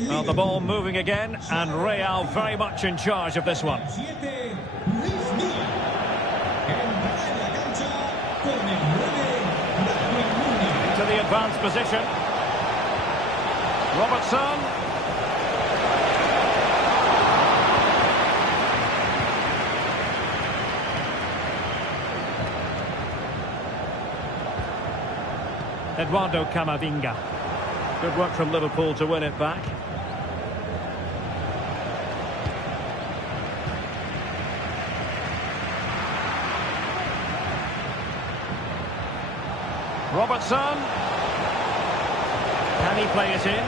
Well, the ball moving again, and Real very much in charge of this one. Into the advanced position. Robertson. Eduardo Camavinga. Good work from Liverpool to win it back. Robertson. Can he play it in?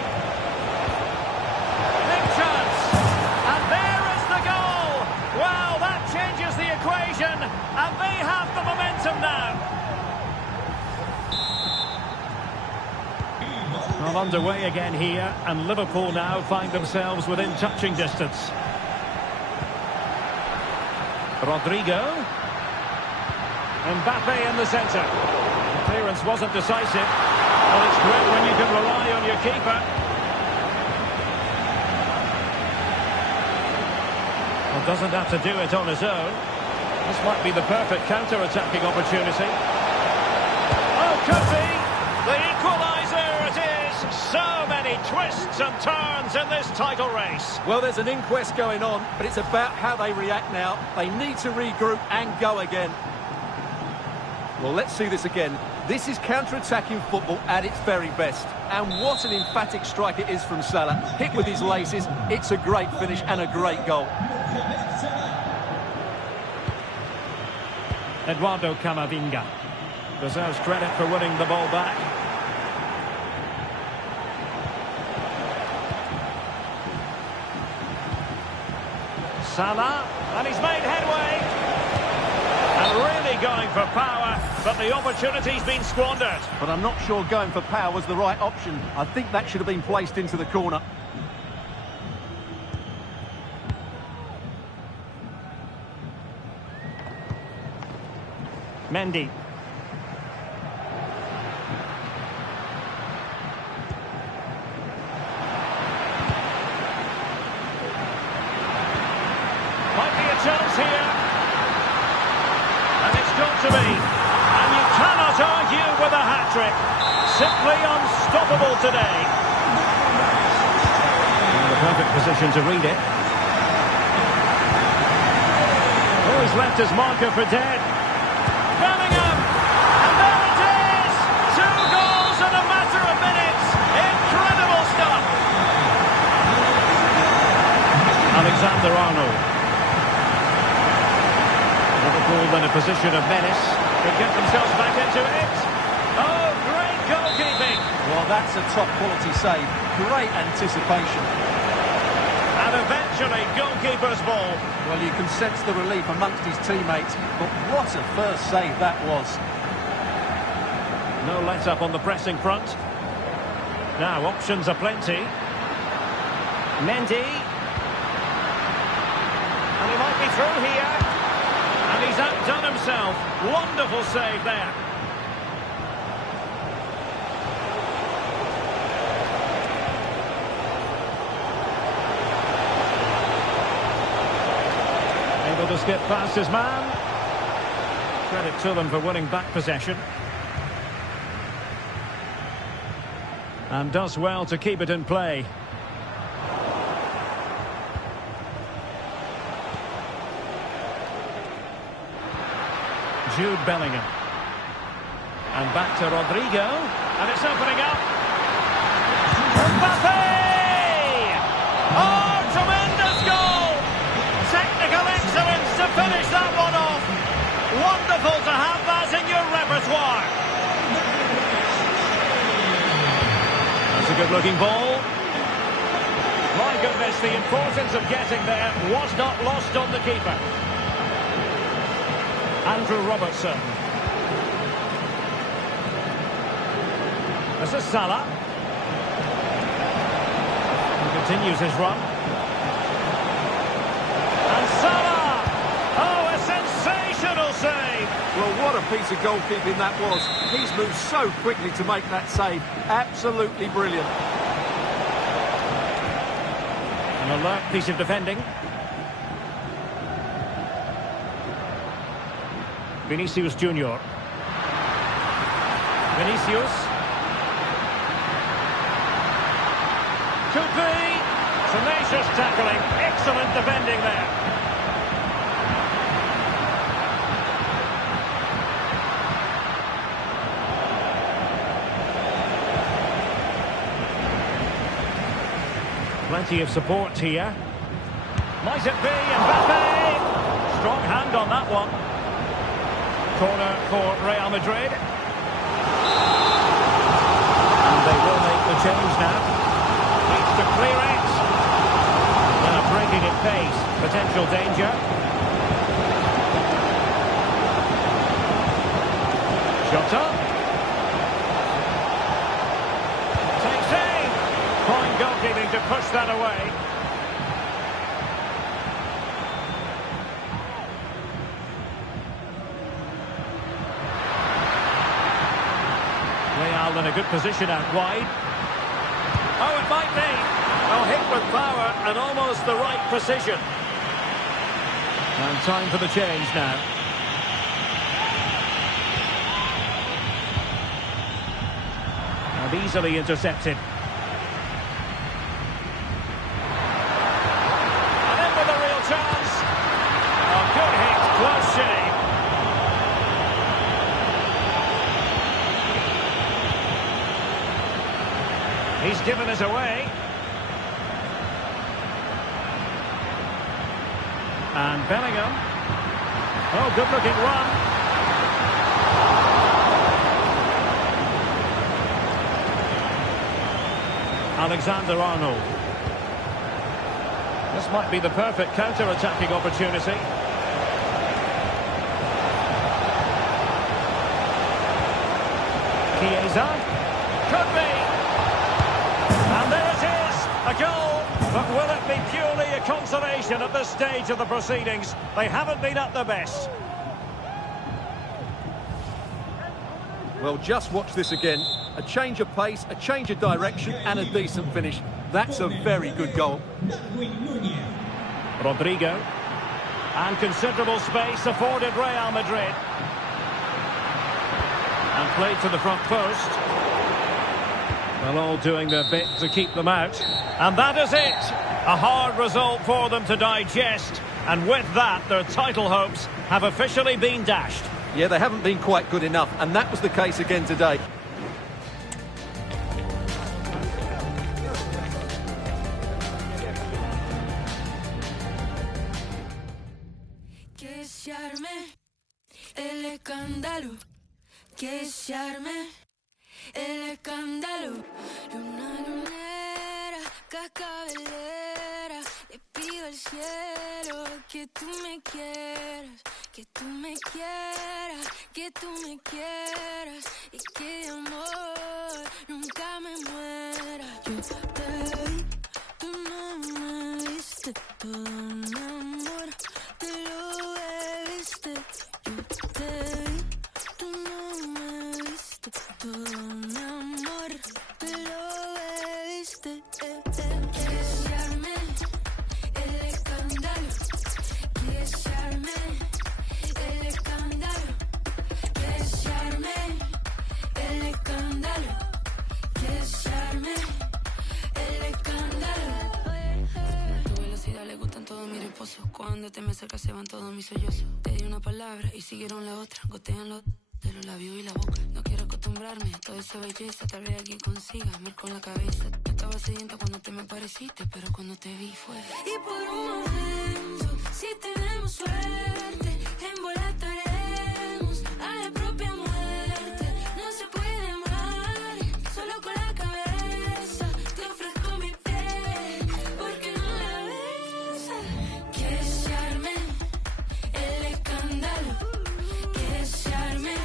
Big chance. And there is the goal. Well, that changes the equation. And they have the momentum now. Well, underway again here. And Liverpool now find themselves within touching distance. Rodrigo. Mbappe in the centre. Clearance wasn't decisive. Well, it's great when you can rely on your keeper. Well, doesn't have to do it on his own. This might be the perfect counter-attacking opportunity. Oh, could be! The equaliser it is! So many twists and turns in this title race. Well, there's an inquest going on, but it's about how they react now. They need to regroup and go again. Well, let's see this again. This is counter-attacking football at its very best. And what an emphatic strike it is from Salah. Hit with his laces. It's a great finish and a great goal. Eduardo Camavinga deserves credit for winning the ball back. Salah, and he's made headway. And really going for power, but the opportunity's been squandered. But I'm not sure going for power was the right option. I think that should have been placed into the corner. Mendy. Might be a chance here. And it's got to be. And you cannot argue with a hat-trick. Simply unstoppable today. In the perfect position to read it. Oh, he's left his marker for dead. Bellingham! And there it is! 2 goals in a matter of minutes. Incredible stuff. Alexander-Arnold. Liverpool in a position of menace. Could get themselves back into it. Oh, great goalkeeping. Well, that's a top quality save. Great anticipation. officially goalkeeper's ball. Well, you can sense the relief amongst his teammates, but what a first save that was. No let-up on the pressing front. Now, options are plenty. Mendy. And he might be through here. And he's outdone himself. Wonderful save there. Able to skip past his man. Credit to them for winning back possession. And does well to keep it in play. Jude Bellingham. And back to Rodrigo. And it's opening up. Mbappe! Oh, tremendous goal! Technical excellence to finish that one off. Wonderful to have that in your repertoire. That's a good-looking ball. My goodness, the importance of getting there was not lost on the keeper. Andrew Robertson. This is Salah. He continues his run. And Salah! Oh, a sensational save! Well, what a piece of goalkeeping that was. He's moved so quickly to make that save. Absolutely brilliant. An alert piece of defending. Vinicius Junior. Vinicius. Could be. Tenacious tackling. Excellent defending there. Plenty of support here. Might it be Mbappe? Strong hand on that one. Corner for Real Madrid. And they will make the change now. Needs to clear it. Now breaking at pace. Potential danger. Shot up. Takes aim. Fine goalkeeping to push that away. Real in a good position out wide. Oh, it might be. Well, hit with power and almost the right precision. And time for the change now. And easily intercepted. And in with a real chance. Oh, good hit, close shave. He's given us away. And Bellingham. Oh, good-looking run. Alexander-Arnold. This might be the perfect counter-attacking opportunity. Chiesa. Could be. And there it is, a goal. But will it be purely a consolation at this stage of the proceedings? They haven't been at their best. Well, just watch this again. A change of pace, a change of direction, and a decent finish. That's a very good goal. Rodrigo. And considerable space afforded Real Madrid. And played to the front post. Well, all doing their bit to keep them out. And that is it. A hard result for them to digest. And with that, their title hopes have officially been dashed. Yeah, they haven't been quite good enough, and that was the case again today. Que se arme el escándalo, que se arme el escándalo. Luna lunera, cascabelera, le pido al cielo, que tú me quieras, que tú me quieras, que tú me quieras y que de amor nunca me muera. Yo te vi, tú no me viste, todo mi amor te lo bebiste. Yo te vi, tú no me viste, todo mi amor te lo bebiste. Quieres se arme el escándalo, quieres se arme el escándalo, quieres se arme el escándalo, quieres se arme el escándalo. Tu velocidad le gustan todos mis reposos. Cuando te me acercas se van todos mis sollozos. Te di una palabra y siguieron la otra. Gotean los de los labios y la boca. No quiero acostumbrarme a toda esa belleza. Tal vez alguien consiga amar con la cabeza. Tú estabas sedienta cuando te me pareciste, pero cuando te vi fue. Y por un momento, si tenemos suerte, embolataremos a la propia muerte. No se puede amar solo con la cabeza. Te ofrezco mi piel porque no la besas. Que se arme el escándalo, que se arme.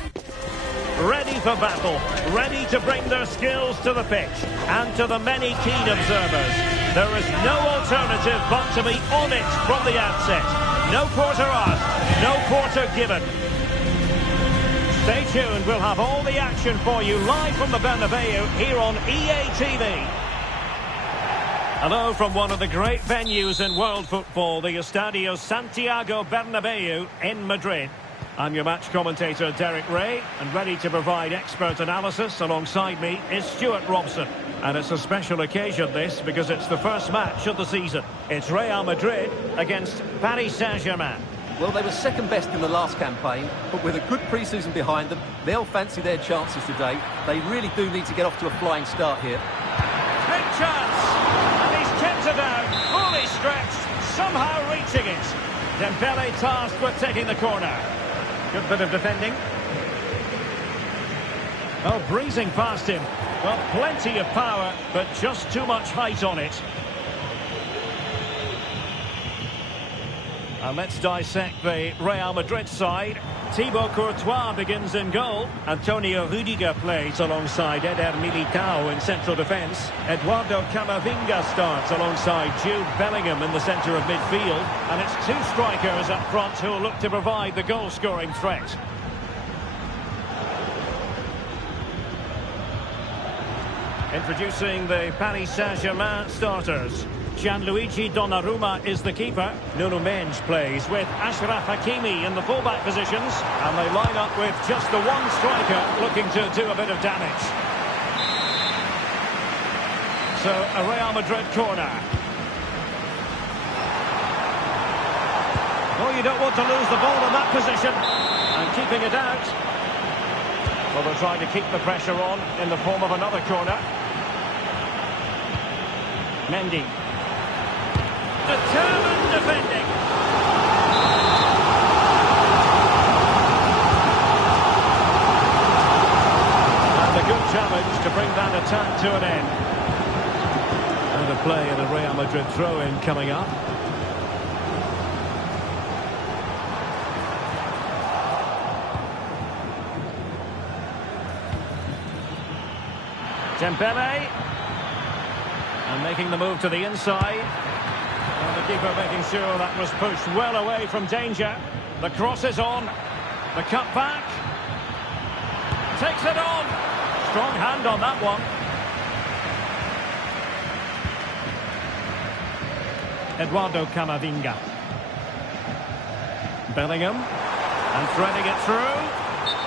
Ready for battle, ready to bring their skills to the pitch. And to the many keen observers, there is no alternative but to be on it from the outset. No quarter asked, no quarter given. Stay tuned, we'll have all the action for you live from the Bernabeu here on EA TV. Hello from one of the great venues in world football, the Estadio Santiago Bernabeu in Madrid. I'm your match commentator, Derek Ray, and ready to provide expert analysis alongside me is Stuart Robson. And it's a special occasion, this, because it's the first match of the season. It's Real Madrid against Paris Saint-Germain. Well, they were second best in the last campaign, but with a good pre-season behind them, they'll fancy their chances today. They really do need to get off to a flying start here. Big chance! And he's kept it out, fully stretched, somehow reaching it. Dembele tasked with taking the corner. Good bit of defending. Oh, breezing past him. Well, plenty of power, but just too much height on it. And let's dissect the Real Madrid side. Thibaut Courtois begins in goal. Antonio Rudiger plays alongside Eder Militao in central defence. Eduardo Camavinga starts alongside Jude Bellingham in the centre of midfield. And it's two strikers up front who'll look to provide the goal-scoring threat. Introducing the Paris Saint-Germain starters. Gianluigi Donnarumma is the keeper. Nuno Mendes plays with Achraf Hakimi in the fullback positions. And they line up with just the one striker looking to do a bit of damage. So, a Real Madrid corner. Oh, you don't want to lose the ball in that position. And keeping it out. Well, they're trying to keep the pressure on in the form of another corner. Mendy. Determined defending. And a good challenge to bring that attack to an end. And a play in a Real Madrid throw-in coming up. Dembele. And making the move to the inside. And the keeper making sure that was pushed well away from danger. The cross is on. The cut back. Takes it on. Strong hand on that one. Eduardo Camavinga. Bellingham. And threading it through.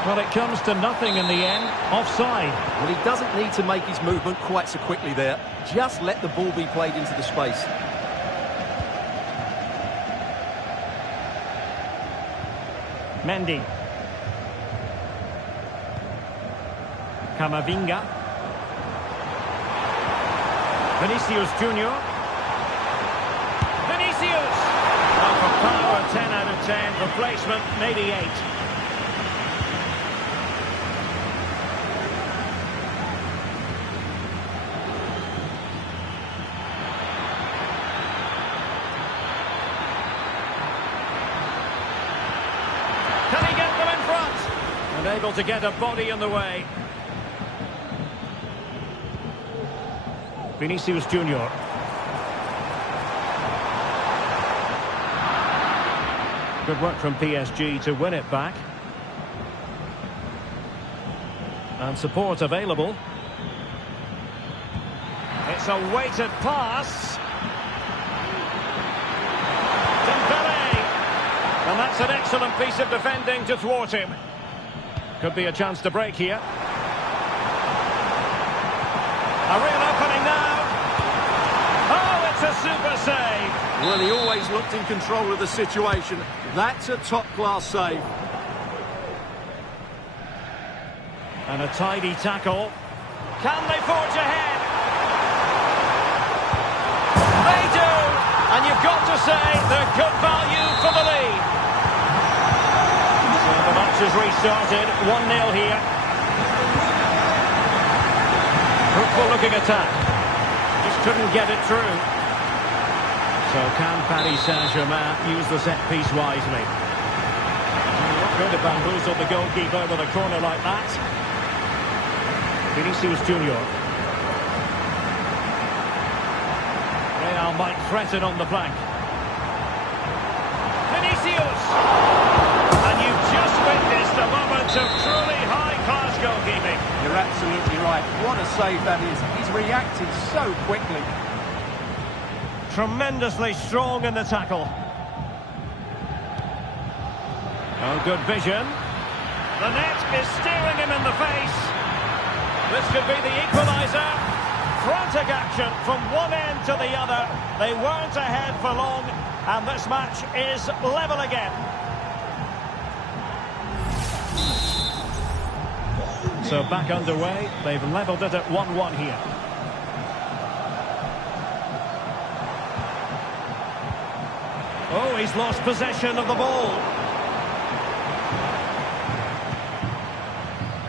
Well, it comes to nothing in the end. Offside. Well, he doesn't need to make his movement quite so quickly there. Just let the ball be played into the space. Mendy. Camavinga. Vinicius Junior. Vinicius! Well, for power, 10 out of 10. For placement, maybe 8. Unable to get a body in the way. Vinicius Junior. Good work from PSG to win it back. And support available. It's a weighted pass. Dembele. And that's an excellent piece of defending to thwart him. Could be a chance to break here. A real opening now. Oh, it's a super save. Well, he always looked in control of the situation. That's a top-class save. And a tidy tackle. Can they forge ahead? They do! And you've got to say they're good value for the lead. So the match has restarted. 1-0 here. Fruitful looking attack. Just couldn't get it through. So can Paris Saint-Germain use the set piece wisely? Not going to bamboozle the goalkeeper with a corner like that. Vinicius Junior. Real might threaten on the flank. Vinicius! And you've just witnessed a moment of truly high-class goalkeeping. You're absolutely right. What a save that is. He's reacted so quickly. Tremendously strong in the tackle. Oh, good vision. The net is staring him in the face. This could be the equaliser. Frantic action from one end to the other. They weren't ahead for long, and this match is level again. So back underway. They've levelled it at 1-1 here. Oh, he's lost possession of the ball.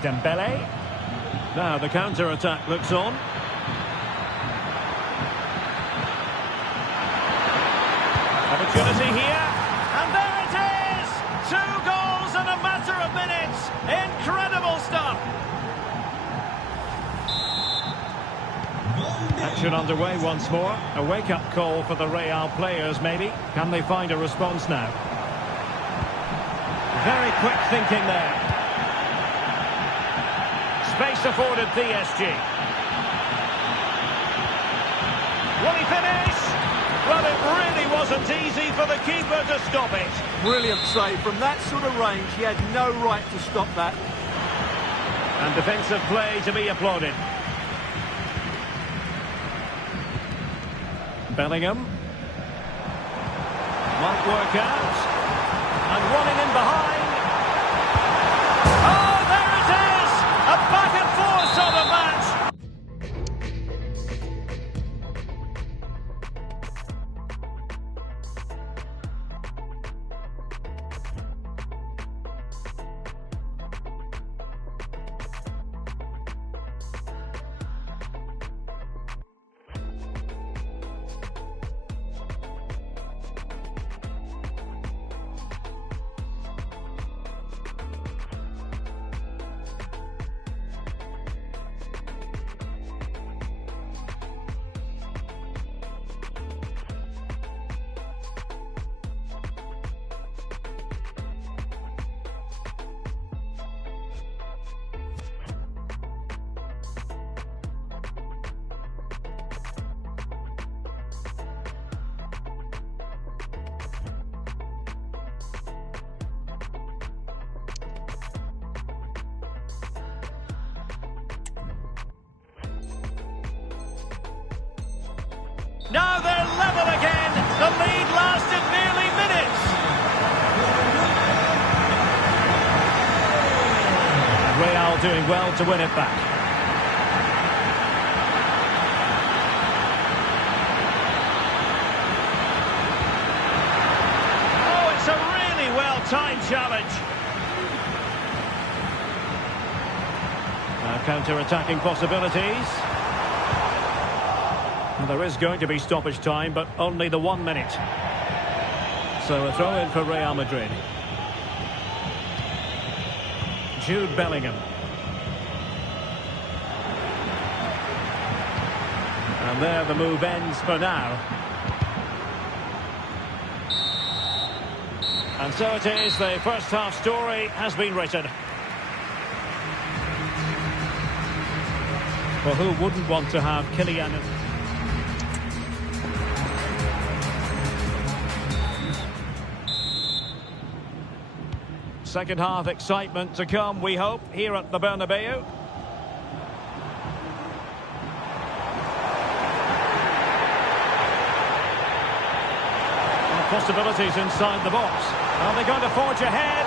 Dembele. Now the counter-attack looks on. Opportunity here. And there it is! 2 goals in a matter of minutes. Incredible stuff. Action underway once more. A wake-up call for the Real players, maybe. Can they find a response now? Very quick thinking there. Space afforded PSG. Will he finish? Well, it really wasn't easy for the keeper to stop it. Brilliant save. From that sort of range, he had no right to stop that. And defensive play to be applauded. Bellingham. Might work out. And running in behind. Oh, there it is! A back and forth sort of match. Now they're level again. The lead lasted nearly minutes. Real doing well to win it back. Oh, it's a really well-timed challenge. Now counter-attacking possibilities. There is going to be stoppage time, but only the 1 minute. So a throw in for Real Madrid. Jude Bellingham. And there the move ends for now. And so it is, the first half story has been written. Well, who wouldn't want to have Kylian? Second half excitement to come, we hope, here at the Bernabeu. Possibilities inside the box. Are they going to forge ahead?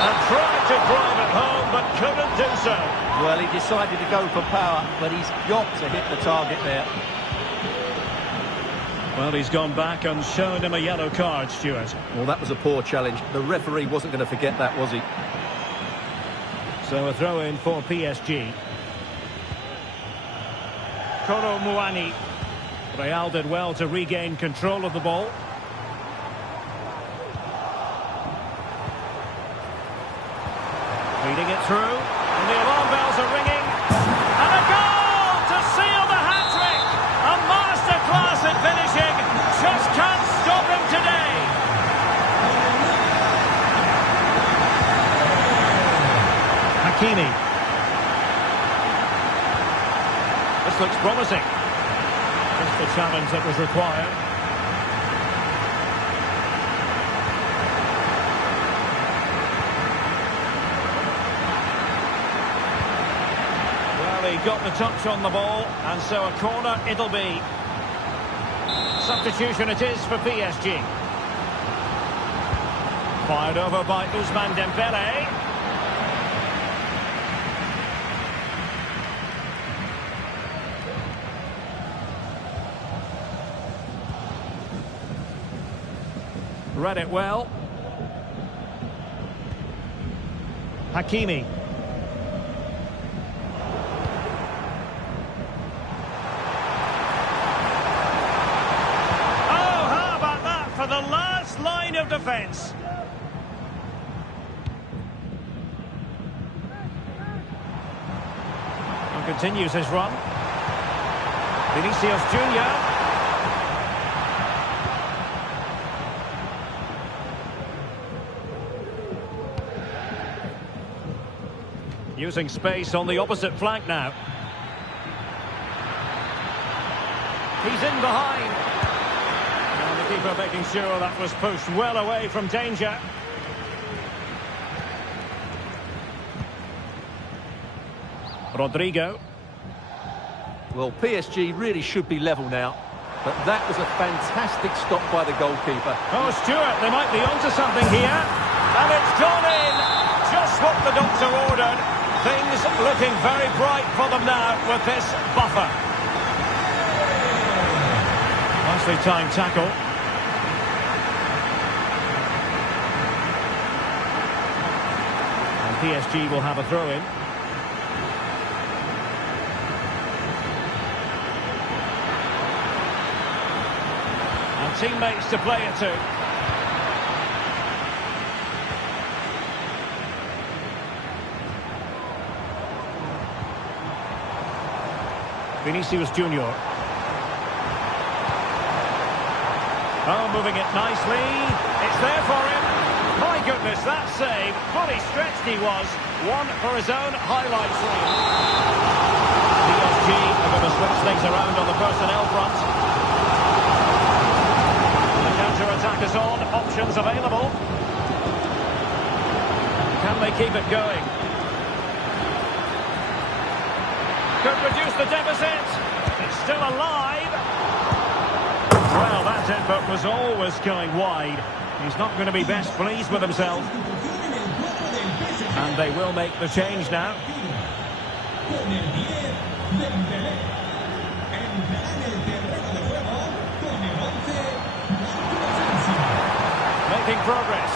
And tried to drive it home, but couldn't do so. Well, he decided to go for power, but he's got to hit the target there. Well, he's gone back and shown him a yellow card, Stuart. Well, that was a poor challenge. The referee wasn't going to forget that, was he? So a throw-in for PSG. Koro Muani. Real did well to regain control of the ball. Feeding it through, and the alarm bells are ringing. And a goal to seal the hat-trick! A masterclass in finishing. Just can't stop him today. Hakimi. This looks promising. Just the challenge that was required. He got the touch on the ball, and so a corner it'll be. Substitution it is for PSG. Fired over by Ousmane Dembele. Read it well. Hakimi. Of defence. And continues his run. Vinicius Junior. Using space on the opposite flank now. He's in behind. Keeper making sure that was pushed well away from danger. Rodrigo. Well, PSG really should be level now, but that was a fantastic stop by the goalkeeper. Oh, Stuart, they might be onto something here. And it's gone in. Just what the doctor ordered. Things looking very bright for them now with this buffer. Nicely timed tackle. PSG will have a throw-in. And teammates to play it to. Vinicius Junior. Oh, moving it nicely. It's there for him. My goodness, that save. Fully stretched he was. One for his own highlights reel. PSG are going to switch things around on the personnel front. The counter-attack is on. Options available. Can they keep it going? Could reduce the deficit. It's still alive. Well, that effort was always going wide. He's not going to be best pleased with himself. And they will make the change now. Making progress.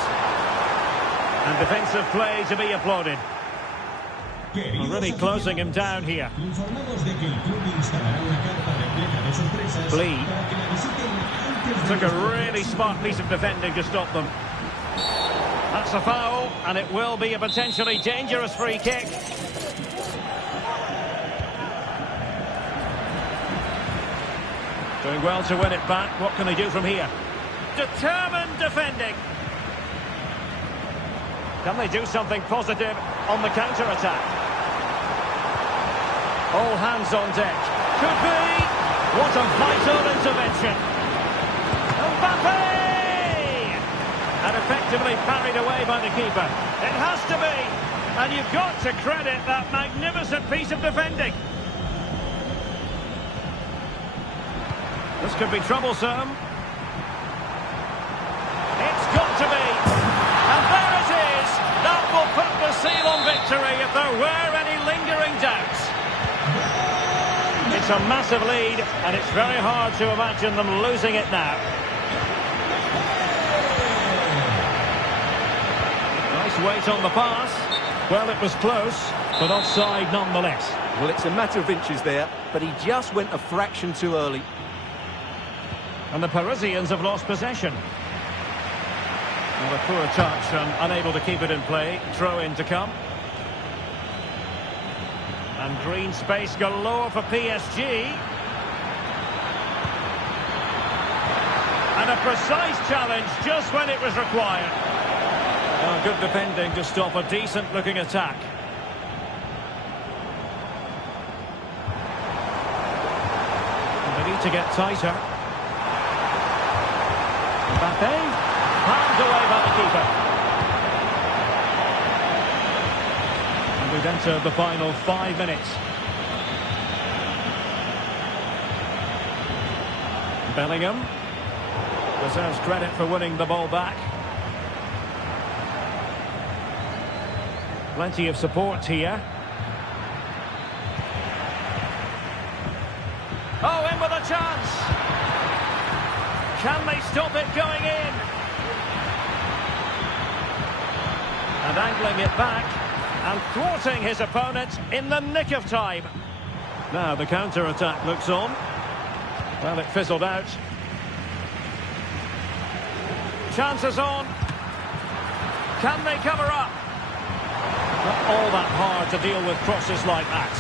And defensive play to be applauded. Really closing him down here. Lee. Took a really smart piece of defending to stop them. That's a foul, and it will be a potentially dangerous free kick. Doing well to win it back. What can they do from here? Determined defending. Can they do something positive on the counter-attack? All hands on deck. Could be. What a vital intervention. Mbappe! And effectively parried away by the keeper. It has to be. And you've got to credit that magnificent piece of defending. This could be troublesome. It's got to be. And there it is. That will put the seal on victory if there were any lingering doubts. It's a massive lead, and it's very hard to imagine them losing it now. Nice weight on the pass. Well, it was close, but offside nonetheless. Well, it's a matter of inches there, but he just went a fraction too early. And the Parisians have lost possession. Well, a poor touch and unable to keep it in play. Throw in to come. And green space galore for PSG. And a precise challenge just when it was required. Well, good defending to stop a decent-looking attack. And they need to get tighter. Mbappe, palmed away by the keeper. And we've entered the final 5 minutes. Bellingham deserves credit for winning the ball back. Plenty of support here. Oh, in with a chance. Can they stop it going in? And angling it back and thwarting his opponent in the nick of time. Now the counter-attack looks on. Well, it fizzled out. Chances on. Can they cover up? Not all that hard to deal with crosses like that.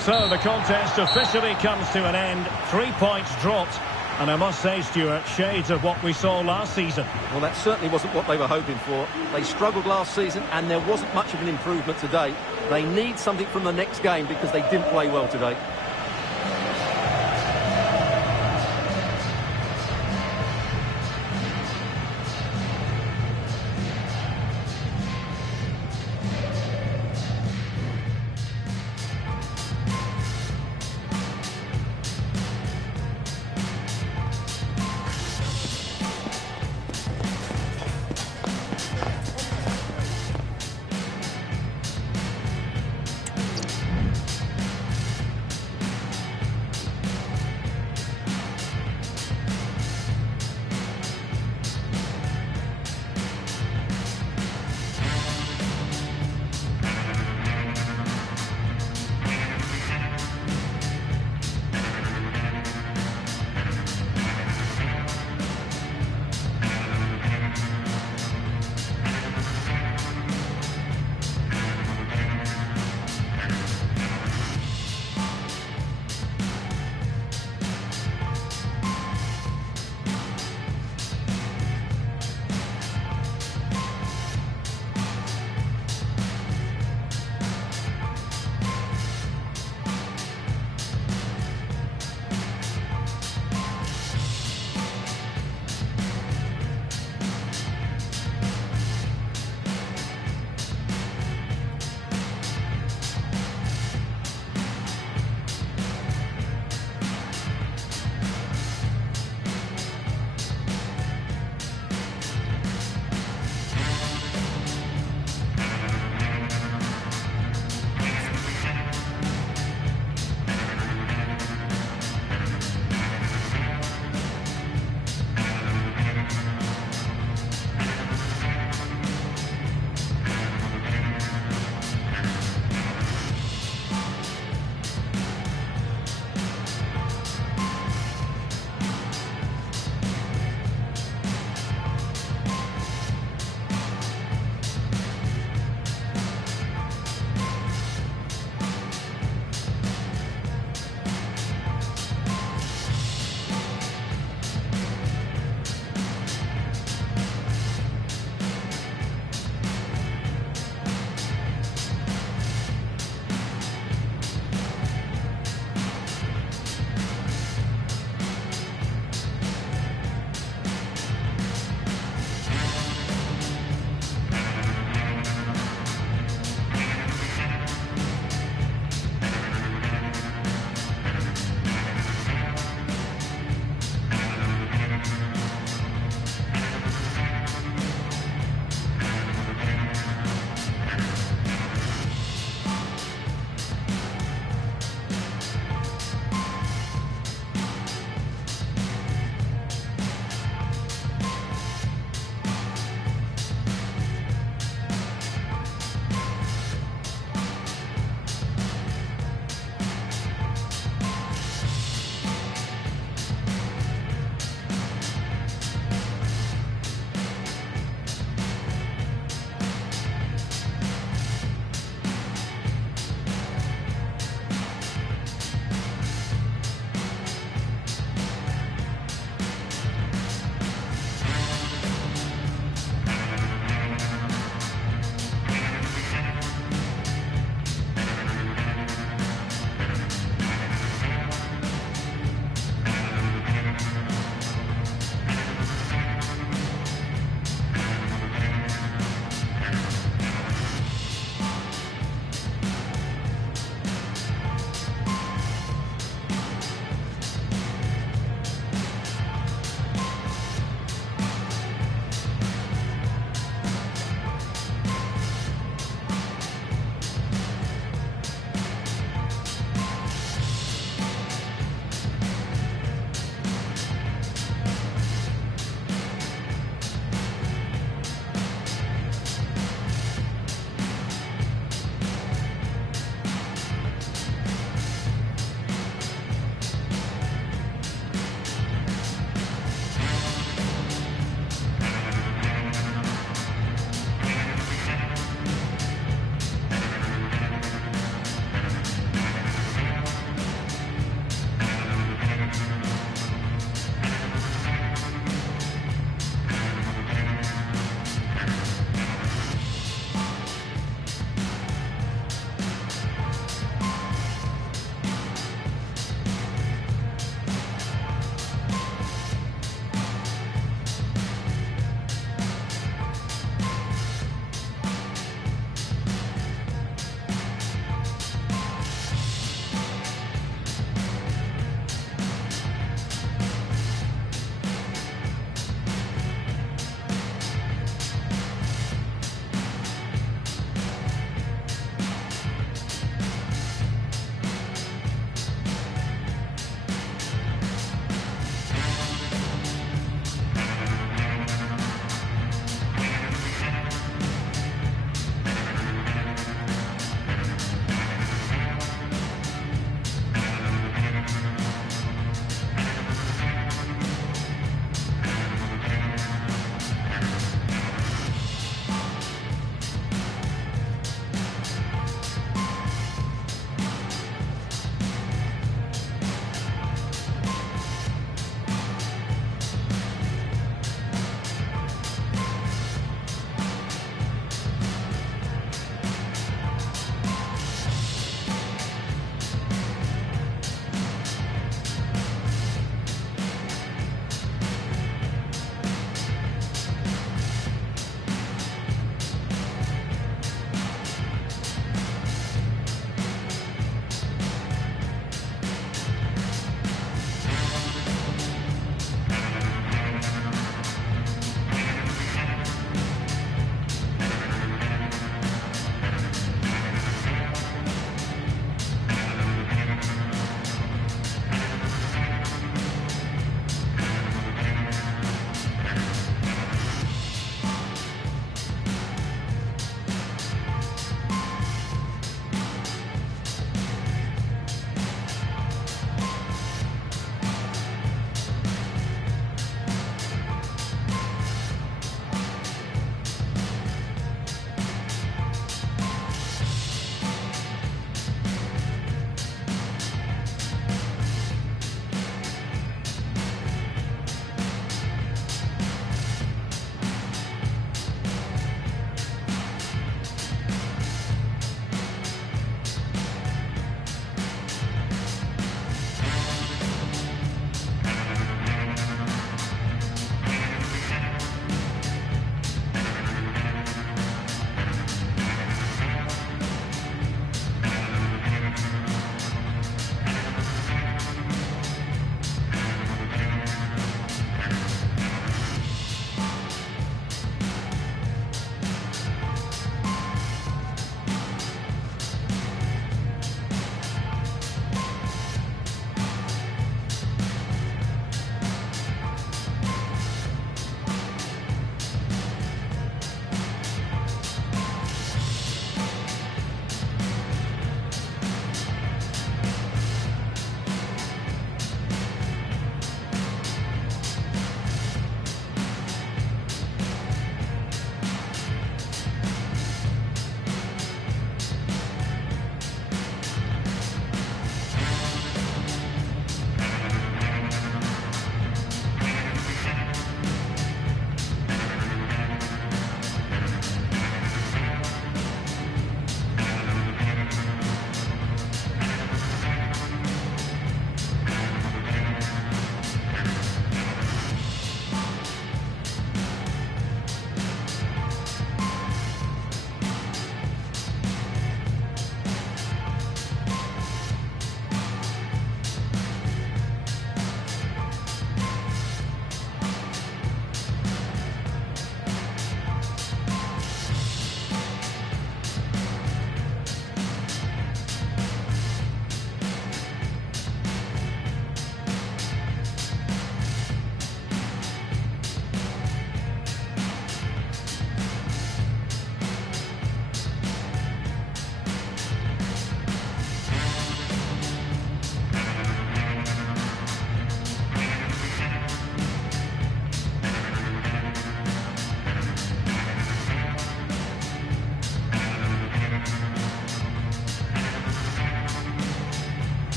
So the contest officially comes to an end. 3 points dropped. And I must say, Stuart, shades of what we saw last season. Well, that certainly wasn't what they were hoping for. They struggled last season and there wasn't much of an improvement today. They need something from the next game because they didn't play well today.